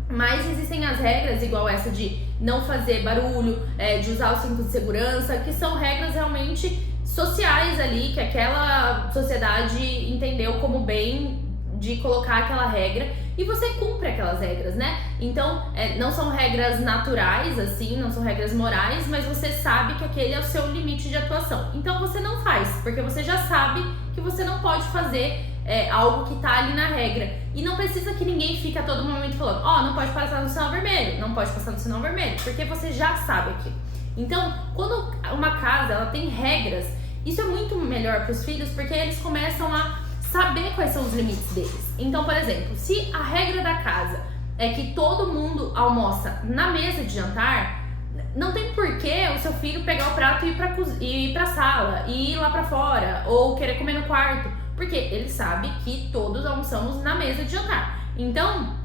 Mas existem as regras, igual essa de não fazer barulho, de usar o cinto de segurança, que são regras realmente sociais ali, que aquela sociedade entendeu como bem de colocar aquela regra e você cumpre aquelas regras, né? Então, não são regras naturais, assim, não são regras morais, mas você sabe que aquele é o seu limite de atuação. Então, você não faz, porque você já sabe que você não pode fazer algo que tá ali na regra. E não precisa que ninguém fique a todo momento falando: não pode passar no sinal vermelho, não pode passar no sinal vermelho, porque você já sabe aquilo. Então, quando uma casa ela tem regras, isso é muito melhor para os filhos, porque eles começam a saber quais são os limites deles. Então, por exemplo, se a regra da casa é que todo mundo almoça na mesa de jantar, não tem porquê o seu filho pegar o prato e ir pra sala, e ir lá pra fora, ou querer comer no quarto, porque ele sabe que todos almoçamos na mesa de jantar. Então,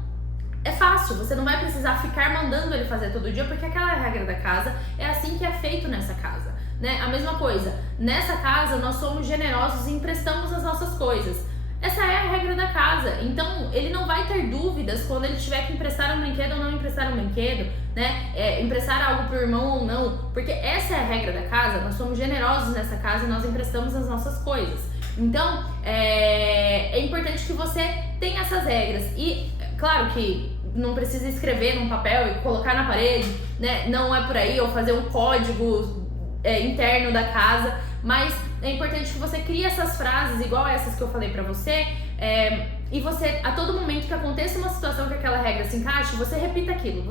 é fácil, você não vai precisar ficar mandando ele fazer todo dia, porque aquela é a regra da casa, é assim que é feito nessa casa, né? A mesma coisa, nessa casa nós somos generosos e emprestamos as nossas coisas. Essa é a regra da casa, então ele não vai ter dúvidas quando ele tiver que emprestar um brinquedo ou não emprestar um brinquedo, né? Emprestar algo pro irmão ou não, porque essa é a regra da casa, nós somos generosos nessa casa e nós emprestamos as nossas coisas. Então, é importante que você tenha essas regras e, claro que não precisa escrever num papel e colocar na parede, né? Não é por aí, ou fazer um código interno da casa, mas é importante que você crie essas frases igual essas que eu falei pra você, e você, a todo momento que aconteça uma situação que aquela regra se encaixe, você repita aquilo,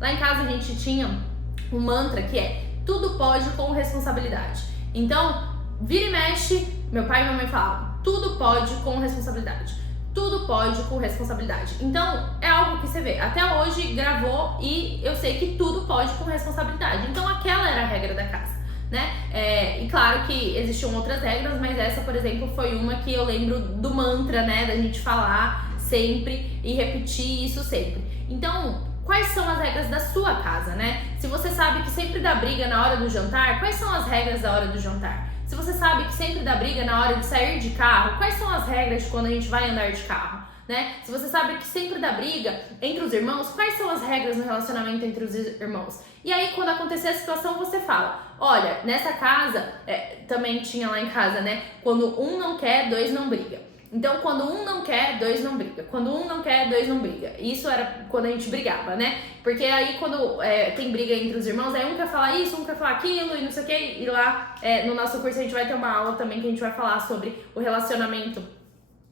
Lá em casa a gente tinha um mantra que é: tudo pode com responsabilidade. Então, vira e mexe, meu pai e minha mãe falam: tudo pode com responsabilidade. Tudo pode com responsabilidade. Então, é algo que você vê. Até hoje gravou e eu sei que tudo pode com responsabilidade. Então, aquela era a regra da casa, né? E claro que existiam outras regras, mas essa, por exemplo, foi uma que eu lembro do mantra, né? Da gente falar sempre e repetir isso sempre. Então, quais são as regras da sua casa, né? Se você sabe que sempre dá briga na hora do jantar, quais são as regras da hora do jantar? Se você sabe que sempre dá briga na hora de sair de carro, quais são as regras de quando a gente vai andar de carro? Né? Se você sabe que sempre dá briga entre os irmãos, quais são as regras no relacionamento entre os irmãos? E aí, quando acontecer a situação, você fala, olha, nessa casa, também tinha lá em casa, né? Quando um não quer, dois não briga. Então, quando um não quer, dois não briga. Quando um não quer, dois não briga. Isso era quando a gente brigava, né? Porque aí, quando tem briga entre os irmãos, aí um quer falar isso, um quer falar aquilo e não sei o quê. E lá, no nosso curso, a gente vai ter uma aula também que a gente vai falar sobre o relacionamento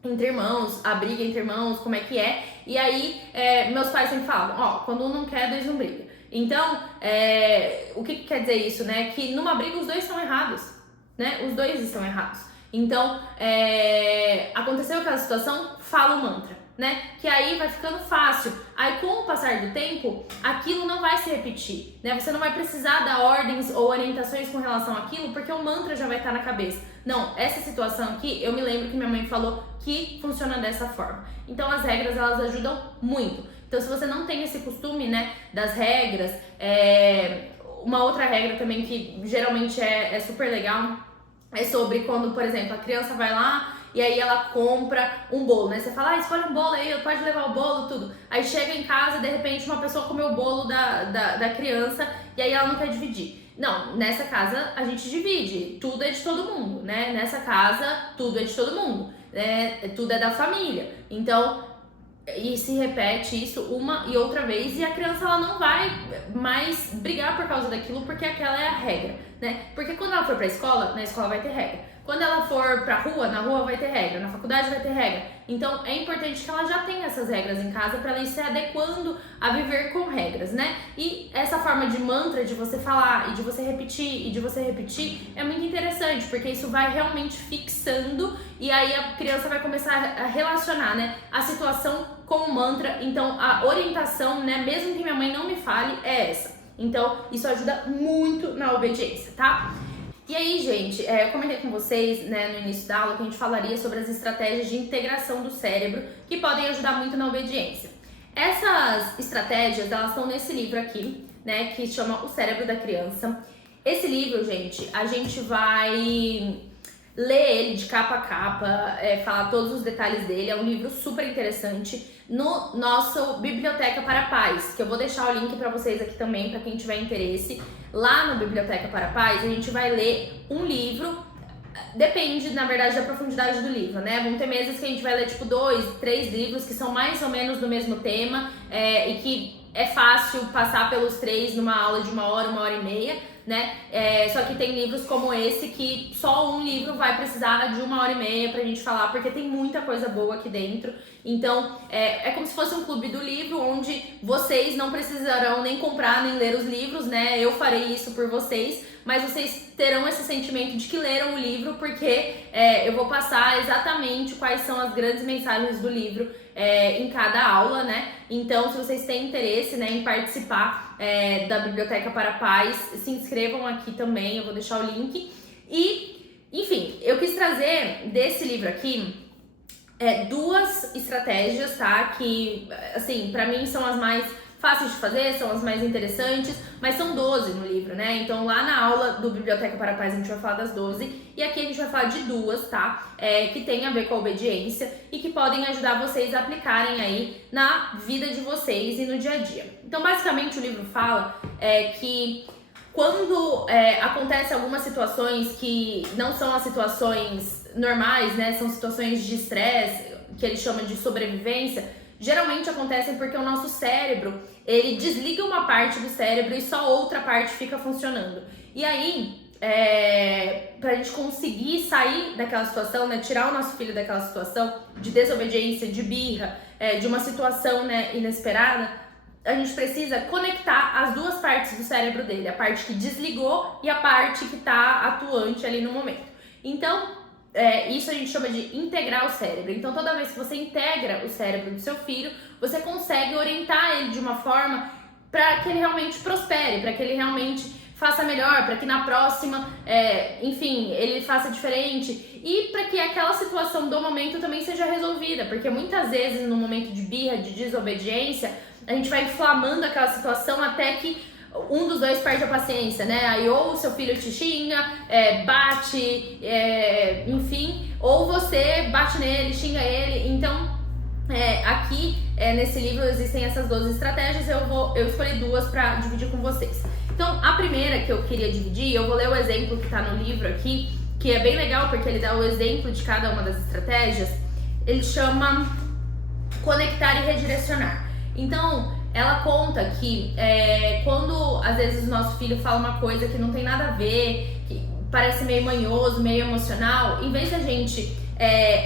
entre irmãos, a briga entre irmãos, como é que é. E aí, meus pais sempre falam, ó, quando um não quer, dois não briga. Então, o que quer dizer isso, né? Que numa briga os dois estão errados, né? Os dois estão errados. Então, aconteceu aquela situação, fala o mantra, né? Que aí vai ficando fácil. Aí, com o passar do tempo, aquilo não vai se repetir, né? Você não vai precisar dar ordens ou orientações com relação àquilo, porque o mantra já vai estar na cabeça. Não, essa situação aqui, eu me lembro que minha mãe falou que funciona dessa forma. Então, as regras, elas ajudam muito. Então, se você não tem esse costume, né, das regras, uma outra regra também que geralmente é super legal é sobre quando, por exemplo, a criança vai lá e aí ela compra um bolo, né? Você fala, escolhe um bolo aí, pode levar o bolo, tudo. Aí chega em casa, de repente, uma pessoa comeu o bolo da criança e aí ela não quer dividir. Não, nessa casa a gente divide, tudo é de todo mundo, né? Nessa casa, tudo é de todo mundo, né? Tudo é da família. Então, e se repete isso uma e outra vez e a criança ela não vai mais brigar por causa daquilo porque aquela é a regra, né? Porque quando ela for pra escola, na escola vai ter regra. Quando ela for pra rua, na rua vai ter regra, na faculdade vai ter regra. Então é importante que ela já tenha essas regras em casa para ela ir se adequando a viver com regras, né? E essa forma de mantra, de você falar e de você repetir e de você repetir, é muito interessante, porque isso vai realmente fixando e aí a criança vai começar a relacionar, né, a situação com o mantra. Então a orientação, né, mesmo que minha mãe não me fale, é essa. Então isso ajuda muito na obediência, tá? E aí, gente, eu comentei com vocês, né, no início da aula que a gente falaria sobre as estratégias de integração do cérebro que podem ajudar muito na obediência. Essas estratégias, elas estão nesse livro aqui, né, que chama O Cérebro da Criança. Esse livro, gente, a gente vai ler ele de capa a capa, falar todos os detalhes dele. É um livro super interessante no nosso Biblioteca para Pais, que eu vou deixar o link para vocês aqui também, para quem tiver interesse. Lá no Biblioteca para Pais, a gente vai ler um livro, depende, na verdade, da profundidade do livro, né? Vão ter meses que a gente vai ler, tipo, 2, 3 livros que são mais ou menos do mesmo tema e que é fácil passar pelos 3 numa aula de 1 hora e meia, né? Só que tem livros como esse que só um livro vai precisar de 1 hora e meia pra gente falar, porque tem muita coisa boa aqui dentro. Então, é como se fosse um clube do livro, onde vocês não precisarão nem comprar, nem ler os livros, né? Eu farei isso por vocês, mas vocês terão esse sentimento de que leram o livro, porque eu vou passar exatamente quais são as grandes mensagens do livro em cada aula, né? Então, se vocês têm interesse, né, em participar da Biblioteca para Pais, se inscrevam aqui também, eu vou deixar o link. E, enfim, eu quis trazer desse livro aqui 2 estratégias, tá? Que, assim, pra mim são as mais fáceis de fazer, são as mais interessantes, mas são 12 no livro, né? Então lá na aula do Biblioteca para Pais a gente vai falar das 12 e aqui a gente vai falar de 2, tá? Que tem a ver com a obediência e que podem ajudar vocês a aplicarem aí na vida de vocês e no dia a dia. Então basicamente o livro fala que quando acontece algumas situações que não são as situações normais, né? São situações de estresse, que ele chama de sobrevivência, geralmente acontecem porque o nosso cérebro, ele desliga uma parte do cérebro e só outra parte fica funcionando. E aí, pra gente conseguir sair daquela situação, né, tirar o nosso filho daquela situação de desobediência, de birra, de uma situação, né, inesperada, a gente precisa conectar as 2 partes do cérebro dele, a parte que desligou e a parte que tá atuante ali no momento. Então, isso a gente chama de integrar o cérebro. Então, toda vez que você integra o cérebro do seu filho, você consegue orientar ele de uma forma para que ele realmente prospere, para que ele realmente faça melhor, para que na próxima, enfim, ele faça diferente e para que aquela situação do momento também seja resolvida, porque muitas vezes no momento de birra, de desobediência, a gente vai inflamando aquela situação até que um dos dois perde a paciência, né? Aí ou o seu filho te xinga, bate, enfim, ou você bate nele, xinga ele. Então, aqui nesse livro existem essas 12 estratégias, eu escolhi duas para dividir com vocês. Então, a primeira que eu queria dividir, eu vou ler o exemplo que tá no livro aqui, que é bem legal porque ele dá o exemplo de cada uma das estratégias. Ele chama Conectar e Redirecionar. Então, ela conta que quando às vezes o nosso filho fala uma coisa que não tem nada a ver, que parece meio manhoso, meio emocional, em vez de a gente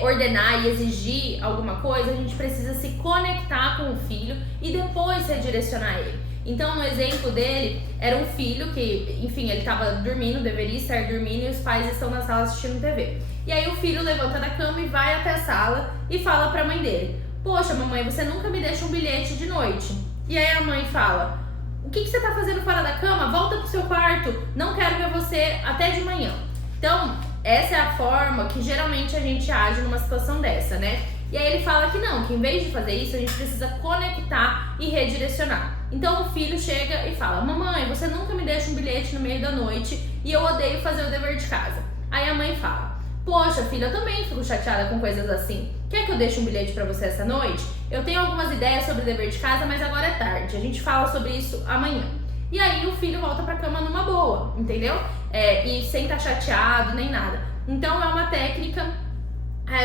ordenar e exigir alguma coisa, a gente precisa se conectar com o filho e depois redirecionar ele. Então, no exemplo dele, era um filho que, enfim, ele estava dormindo, deveria estar dormindo, e os pais estão na sala assistindo TV. E aí o filho levanta da cama e vai até a sala e fala pra mãe dele: poxa, mamãe, você nunca me deixa um bilhete de noite. E aí a mãe fala: o que você tá fazendo fora da cama? Volta pro seu quarto, não quero ver você até de manhã. Então, essa é a forma que geralmente a gente age numa situação dessa, né? E aí ele fala que não, que em vez de fazer isso, a gente precisa conectar e redirecionar. Então o filho chega e fala: mamãe, você nunca me deixa um bilhete no meio da noite e eu odeio fazer o dever de casa. Aí a mãe fala: poxa, filha, eu também fico chateada com coisas assim. Quer que eu deixe um bilhete pra você essa noite? Eu tenho algumas ideias sobre o dever de casa, mas agora é tarde. A gente fala sobre isso amanhã. E aí o filho volta pra cama numa boa, entendeu? E sem estar chateado nem nada. Então é uma técnica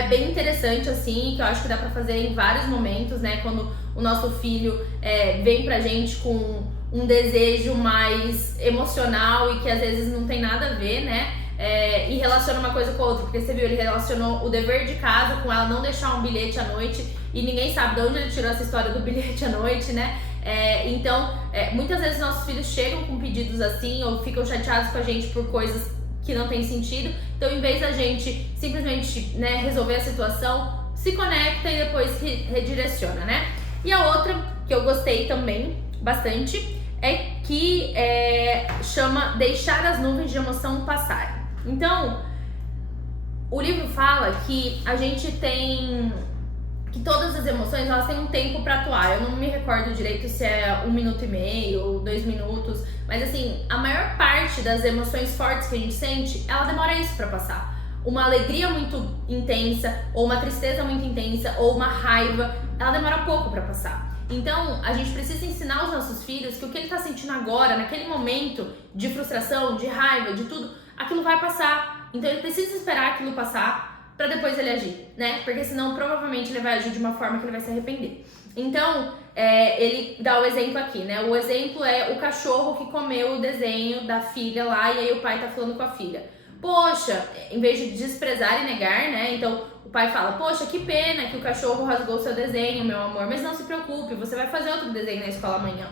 bem interessante, assim, que eu acho que dá pra fazer em vários momentos, né? Quando o nosso filho vem pra gente com um desejo mais emocional e que às vezes não tem nada a ver, né? E relaciona uma coisa com a outra, porque você viu, ele relacionou o dever de casa com ela não deixar um bilhete à noite e ninguém sabe de onde ele tirou essa história do bilhete à noite, né? Então, muitas vezes nossos filhos chegam com pedidos assim ou ficam chateados com a gente por coisas que não tem sentido. Então, em vez da gente simplesmente, né, resolver a situação, se conecta e depois redireciona, né? E a outra que eu gostei também bastante que chama Deixar as Nuvens de Emoção Passarem. Então, o livro fala que a gente tem que todas as emoções, elas têm um tempo para atuar. Eu não me recordo direito se é 1 minuto e meio ou 2 minutos, mas assim, a maior parte das emoções fortes que a gente sente, ela demora isso para passar. Uma alegria muito intensa, ou uma tristeza muito intensa, ou uma raiva, ela demora pouco para passar. Então, a gente precisa ensinar os nossos filhos que o que ele tá sentindo agora, naquele momento de frustração, de raiva, de tudo, aquilo vai passar. Então, ele precisa esperar aquilo passar pra depois ele agir, né? Porque senão provavelmente ele vai agir de uma forma que ele vai se arrepender. Então, ele dá o exemplo aqui, né? O exemplo é o cachorro que comeu o desenho da filha lá e aí o pai tá falando com a filha: poxa, em vez de desprezar e negar, né? Então, o pai fala: poxa, que pena que o cachorro rasgou seu desenho, meu amor, mas não se preocupe, você vai fazer outro desenho na escola amanhã.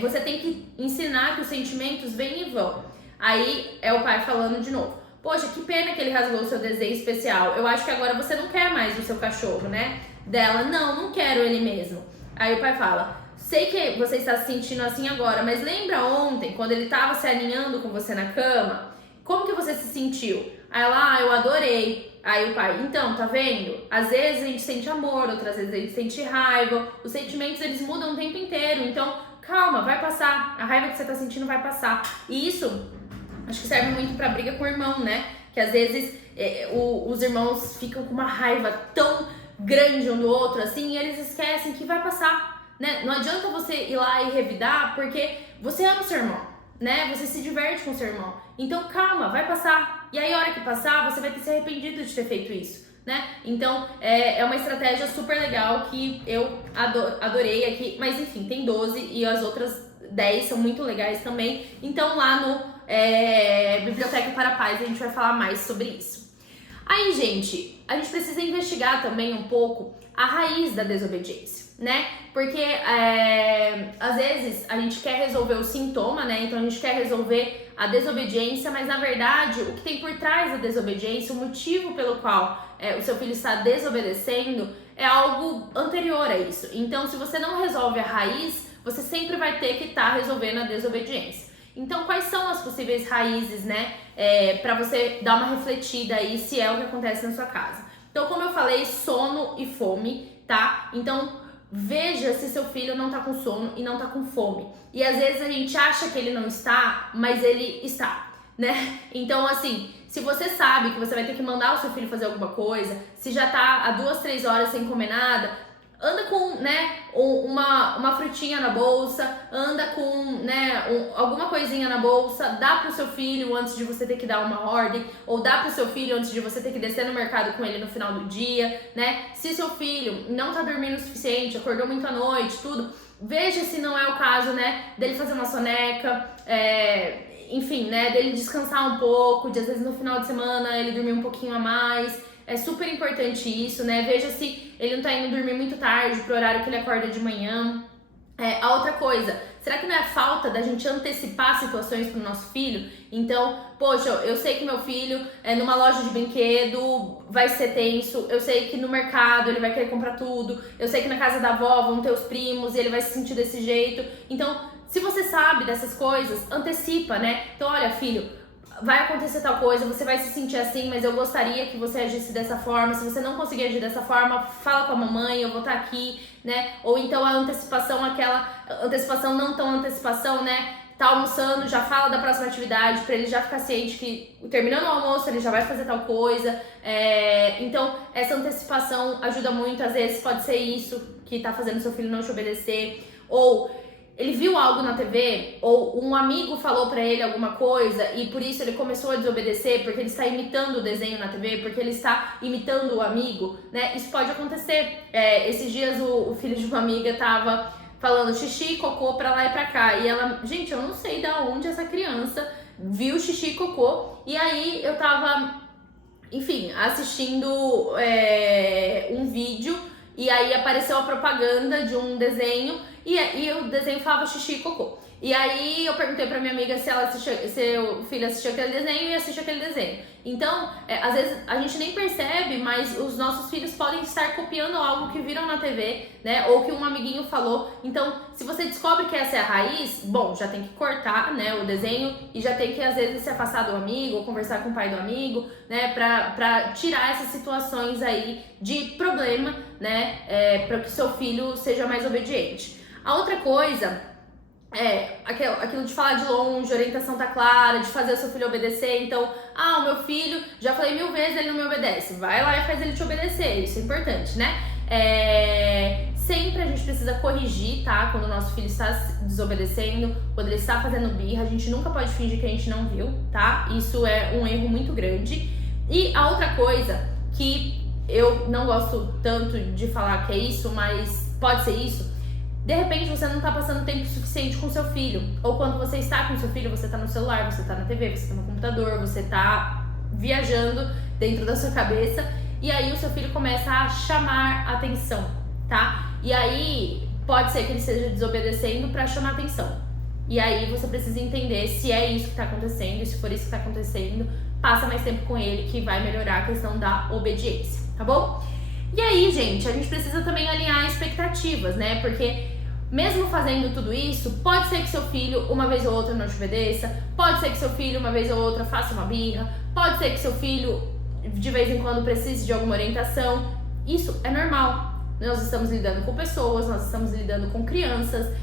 Você tem que ensinar que os sentimentos vêm e vão. Aí é o pai falando de novo: poxa, que pena que ele rasgou o seu desenho especial. Eu acho que agora você não quer mais o seu cachorro, né? Dela: não quero ele mesmo. Aí o pai fala: sei que você está se sentindo assim agora, mas lembra ontem, quando ele estava se aninhando com você na cama? Como que você se sentiu? Aí ela: eu adorei. Aí o pai: então, tá vendo? Às vezes a gente sente amor, outras vezes a gente sente raiva. Os sentimentos, eles mudam o tempo inteiro. Então, calma, vai passar. A raiva que você tá sentindo vai passar. E isso acho que serve muito pra briga com o irmão, né? Que às vezes os irmãos ficam com uma raiva tão grande um do outro, assim, e eles esquecem que vai passar, né? Não adianta você ir lá e revidar, porque você ama o seu irmão, né? Você se diverte com o seu irmão. Então, calma, vai passar. E aí, a hora que passar, você vai ter se arrependido de ter feito isso, né? Então, é uma estratégia super legal que eu adorei aqui. Mas, enfim, tem 12 e as outras 10 são muito legais também. Então, lá no Biblioteca para Pais a gente vai falar mais sobre isso. Aí, gente, a gente precisa investigar também um pouco a raiz da desobediência, né? Porque às vezes a gente quer resolver o sintoma, né? Então a gente quer resolver a desobediência, mas na verdade o que tem por trás da desobediência, o motivo pelo qual o seu filho está desobedecendo é algo anterior a isso. Então, se você não resolve a raiz, você sempre vai ter que estar resolvendo a desobediência. Então, quais são as possíveis raízes, né? Para você dar uma refletida aí se é o que acontece na sua casa. Então, como eu falei, sono e fome, tá? Então, veja se seu filho não tá com sono e não tá com fome. E às vezes a gente acha que ele não está, mas ele está, né? Então, assim, se você sabe que você vai ter que mandar o seu filho fazer alguma coisa, se já tá há 2, 3 horas sem comer nada, anda com, né, uma frutinha na bolsa, anda com, né, alguma coisinha na bolsa, dá pro seu filho antes de você ter que dar uma ordem, ou dá pro seu filho antes de você ter que descer no mercado com ele no final do dia, né? Se seu filho não tá dormindo o suficiente, acordou muito à noite, tudo, veja se não é o caso, né, dele fazer uma soneca, enfim, né, dele descansar um pouco, de às vezes no final de semana ele dormir um pouquinho a mais. É super importante isso, né? Veja se ele não tá indo dormir muito tarde pro horário que ele acorda de manhã. A outra coisa, será que não é falta da gente antecipar situações pro nosso filho? Então, poxa, eu sei que meu filho numa loja de brinquedo vai ser tenso, eu sei que no mercado ele vai querer comprar tudo, eu sei que na casa da avó vão ter os primos e ele vai se sentir desse jeito. Então, se você sabe dessas coisas, antecipa, né? Então, olha, filho, vai acontecer tal coisa, você vai se sentir assim, mas eu gostaria que você agisse dessa forma. Se você não conseguir agir dessa forma, fala com a mamãe, eu vou estar aqui, né? Ou então a antecipação, aquela antecipação não tão antecipação, né? Tá almoçando, já fala da próxima atividade, pra ele já ficar ciente que terminando o almoço ele já vai fazer tal coisa. Então, essa antecipação ajuda muito. Às vezes pode ser isso que tá fazendo seu filho não te obedecer, ou ele viu algo na TV, ou um amigo falou pra ele alguma coisa e por isso ele começou a desobedecer, porque ele está imitando o desenho na TV, porque ele está imitando o amigo, né? Isso pode acontecer. Esses dias o filho de uma amiga tava falando xixi e cocô pra lá e pra cá, e ela, gente, eu não sei da onde essa criança viu xixi e cocô, e aí eu tava, enfim, assistindo um vídeo, e aí apareceu a propaganda de um desenho e o desenho falava xixi e cocô. E aí eu perguntei pra minha amiga se o filho assistiu aquele desenho e assiste aquele desenho. Então, às vezes a gente nem percebe, mas os nossos filhos podem estar copiando algo que viram na TV, né? Ou que um amiguinho falou. Então, se você descobre que essa é a raiz, bom, já tem que cortar, né, o desenho e já tem que, às vezes, se afastar do amigo ou conversar com o pai do amigo, né? Pra tirar essas situações aí de problema, né? Pra que seu filho seja mais obediente. A outra coisa aquilo de falar de longe, a orientação tá clara, de fazer o seu filho obedecer. Então, o meu filho, já falei 1000 vezes, ele não me obedece. Vai lá e faz ele te obedecer, isso é importante, né? Sempre a gente precisa corrigir, tá? Quando o nosso filho está desobedecendo, quando ele está fazendo birra, a gente nunca pode fingir que a gente não viu, tá? Isso é um erro muito grande. E a outra coisa que eu não gosto tanto de falar que é isso, mas pode ser isso. De repente você não tá passando tempo suficiente com seu filho. Ou quando você está com seu filho, você tá no celular, você tá na TV, você tá no computador, você tá viajando dentro da sua cabeça. E aí o seu filho começa a chamar atenção, tá? E aí pode ser que ele esteja desobedecendo pra chamar atenção. E aí você precisa entender se é isso que tá acontecendo. E se for isso que tá acontecendo, passa mais tempo com ele, que vai melhorar a questão da obediência, tá bom? E aí, gente, a gente precisa também alinhar expectativas, né? Porque mesmo fazendo tudo isso, pode ser que seu filho uma vez ou outra não te obedeça, pode ser que seu filho uma vez ou outra faça uma birra, pode ser que seu filho de vez em quando precise de alguma orientação. Isso é normal. Nós estamos lidando com pessoas, nós estamos lidando com crianças,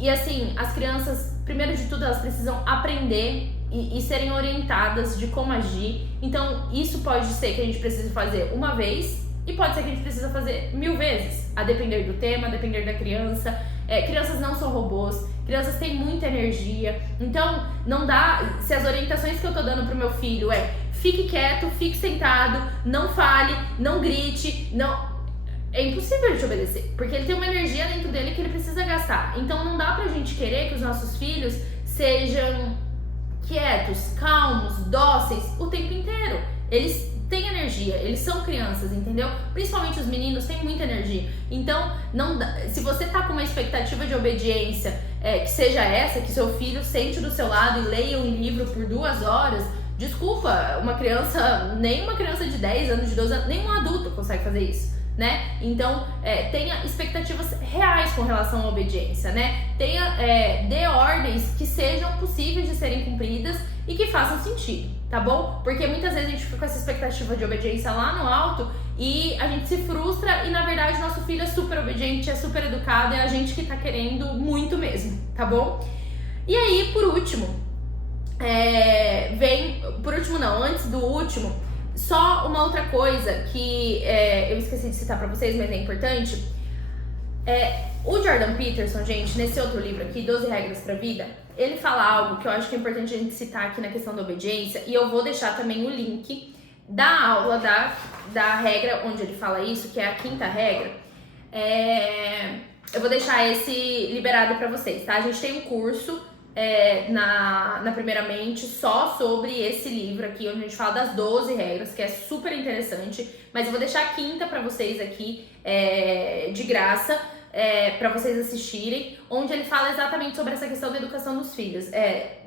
e assim, as crianças, primeiro de tudo, elas precisam aprender e serem orientadas de como agir. Então, isso pode ser que a gente precise fazer uma vez, e pode ser que a gente precisa fazer 1000 vezes, a depender do tema, a depender da criança. Crianças não são robôs, crianças têm muita energia. Então, não dá, se as orientações que eu tô dando pro meu filho fique quieto, fique sentado, não fale, não grite, é impossível ele te obedecer, porque ele tem uma energia dentro dele que ele precisa gastar. Então, não dá pra gente querer que os nossos filhos sejam quietos, calmos, dóceis o tempo inteiro. Eles têm energia, eles são crianças, entendeu? Principalmente os meninos têm muita energia. Então, não dá, se você tá com uma expectativa de obediência que seja essa, que seu filho sente do seu lado e leia um livro por 2 horas, desculpa, nem uma criança de 10 anos, de 12 anos, nem um adulto consegue fazer isso, né? Então, tenha expectativas reais com relação à obediência, né? Dê ordens que sejam possíveis de serem cumpridas e que façam sentido, tá bom? Porque muitas vezes a gente fica com essa expectativa de obediência lá no alto e a gente se frustra e na verdade nosso filho é super obediente, é super educado, é a gente que tá querendo muito mesmo, tá bom? E aí, por último, antes do último, só uma outra coisa que eu esqueci de citar pra vocês, mas é importante. O Jordan Peterson, gente, nesse outro livro aqui, 12 Regras pra Vida, ele fala algo que eu acho que é importante a gente citar aqui na questão da obediência, e eu vou deixar também o link da aula da regra onde ele fala isso, que é a 5ª regra. Eu vou deixar esse liberado pra vocês, tá? A gente tem um curso na Primeiramente só sobre esse livro aqui, onde a gente fala das 12 regras, que é super interessante, mas eu vou deixar a 5ª pra vocês aqui, de graça, para vocês assistirem, onde ele fala exatamente sobre essa questão da educação dos filhos.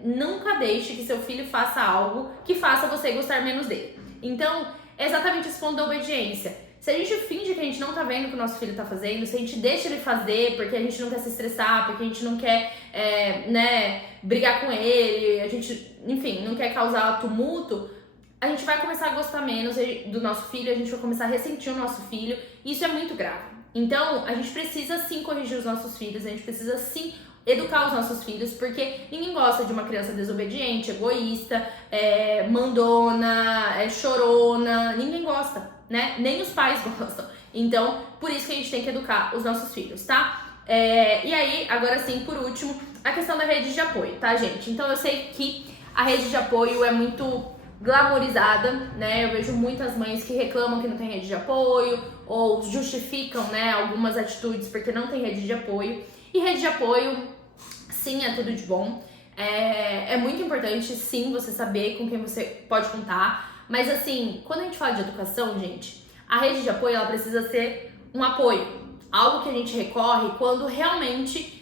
Nunca deixe que seu filho faça algo que faça você gostar menos dele. Então, é exatamente esse ponto da obediência. Se a gente finge que a gente não tá vendo o que o nosso filho tá fazendo, se a gente deixa ele fazer porque a gente não quer se estressar, porque a gente não quer, brigar com ele, a gente, enfim, não quer causar tumulto, a gente vai começar a gostar menos do nosso filho, a gente vai começar a ressentir o nosso filho, e isso é muito grave. Então, a gente precisa sim corrigir os nossos filhos, a gente precisa sim educar os nossos filhos, porque ninguém gosta de uma criança desobediente, egoísta, mandona, chorona, ninguém gosta, né? Nem os pais gostam. Então, por isso que a gente tem que educar os nossos filhos, tá? E aí, agora sim, por último, a questão da rede de apoio, tá, gente? Então, eu sei que a rede de apoio é muito glamorizada, né? Eu vejo muitas mães que reclamam que não tem rede de apoio ou justificam, né, algumas atitudes porque não tem rede de apoio. E rede de apoio, sim, é tudo de bom. É muito importante, sim, você saber com quem você pode contar. Mas, assim, quando a gente fala de educação, gente, a rede de apoio, ela precisa ser um apoio. Algo que a gente recorre quando realmente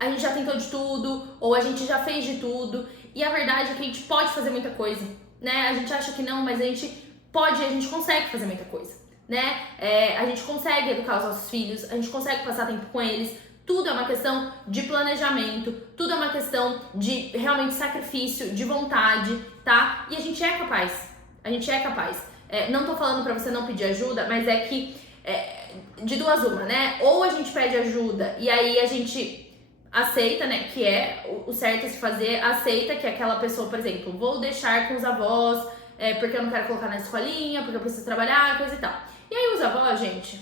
a gente já tentou de tudo ou a gente já fez de tudo. E a verdade é que a gente pode fazer muita coisa, né? A gente acha que não, mas a gente pode, a gente consegue fazer muita coisa, né? A gente consegue educar os nossos filhos, a gente consegue passar tempo com eles. Tudo é uma questão de planejamento, tudo é uma questão de realmente sacrifício, de vontade, tá? E a gente é capaz, não tô falando pra você não pedir ajuda, mas é que de duas uma, né? Ou a gente pede ajuda e aí a gente aceita, né, que é o certo a se fazer, aceita que aquela pessoa, por exemplo, vou deixar com os avós, porque eu não quero colocar na escolinha, porque eu preciso trabalhar, coisa e tal. E aí os avós, gente,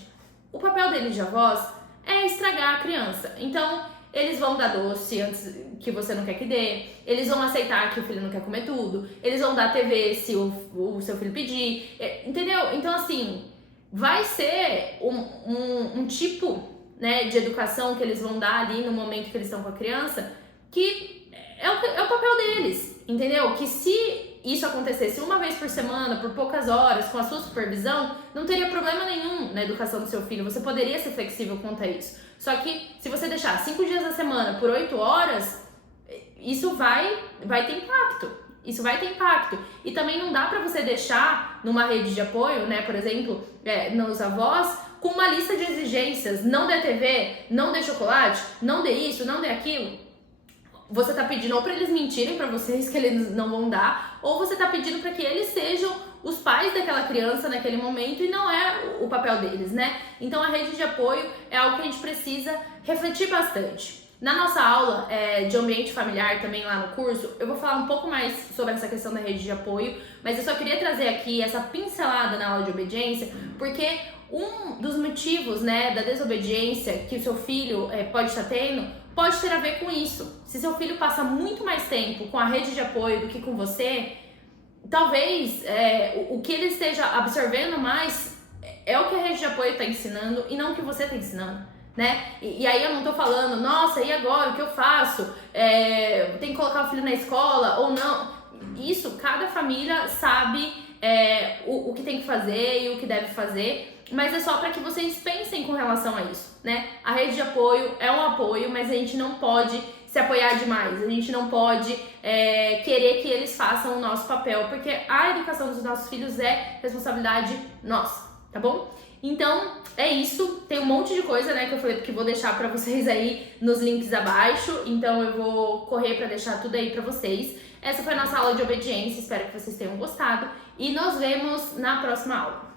o papel deles de avós é estragar a criança. Então, eles vão dar doce antes que você não quer que dê, eles vão aceitar que o filho não quer comer tudo, eles vão dar TV se o seu filho pedir, entendeu? Então, assim, vai ser um tipo, né, de educação que eles vão dar ali no momento que eles estão com a criança, que é o papel deles, entendeu? Que se isso acontecesse uma vez por semana, por poucas horas, com a sua supervisão, não teria problema nenhum na educação do seu filho, você poderia ser flexível quanto a isso. Só que se você deixar 5 dias da semana por 8 horas, isso vai ter impacto. Isso vai ter impacto. E também não dá pra você deixar numa rede de apoio, né, por exemplo, nos avós, com uma lista de exigências, não dê TV, não dê chocolate, não dê isso, não dê aquilo. Você tá pedindo ou pra eles mentirem pra vocês que eles não vão dar, ou você tá pedindo pra que eles sejam os pais daquela criança naquele momento e não é o papel deles, né? Então a rede de apoio é algo que a gente precisa refletir bastante. Na nossa aula de ambiente familiar também lá no curso, eu vou falar um pouco mais sobre essa questão da rede de apoio, mas eu só queria trazer aqui essa pincelada na aula de obediência, porque um dos motivos, né, da desobediência que o seu filho pode estar tendo, pode ter a ver com isso. Se seu filho passa muito mais tempo com a rede de apoio do que com você, talvez o que ele esteja absorvendo mais é o que a rede de apoio está ensinando e não o que você está ensinando, né? E aí eu não tô falando, nossa, e agora, o que eu faço? Tem que colocar o filho na escola ou não? Isso, cada família sabe o que tem que fazer e o que deve fazer, mas é só para que vocês pensem com relação a isso, né? A rede de apoio é um apoio, mas a gente não pode se apoiar demais, a gente não pode querer que eles façam o nosso papel, porque a educação dos nossos filhos é responsabilidade nossa, tá bom? Então, é isso. Tem um monte de coisa, né, que eu falei que vou deixar pra vocês aí nos links abaixo. Então, eu vou correr pra deixar tudo aí pra vocês. Essa foi a nossa aula de obediência. Espero que vocês tenham gostado. E nos vemos na próxima aula.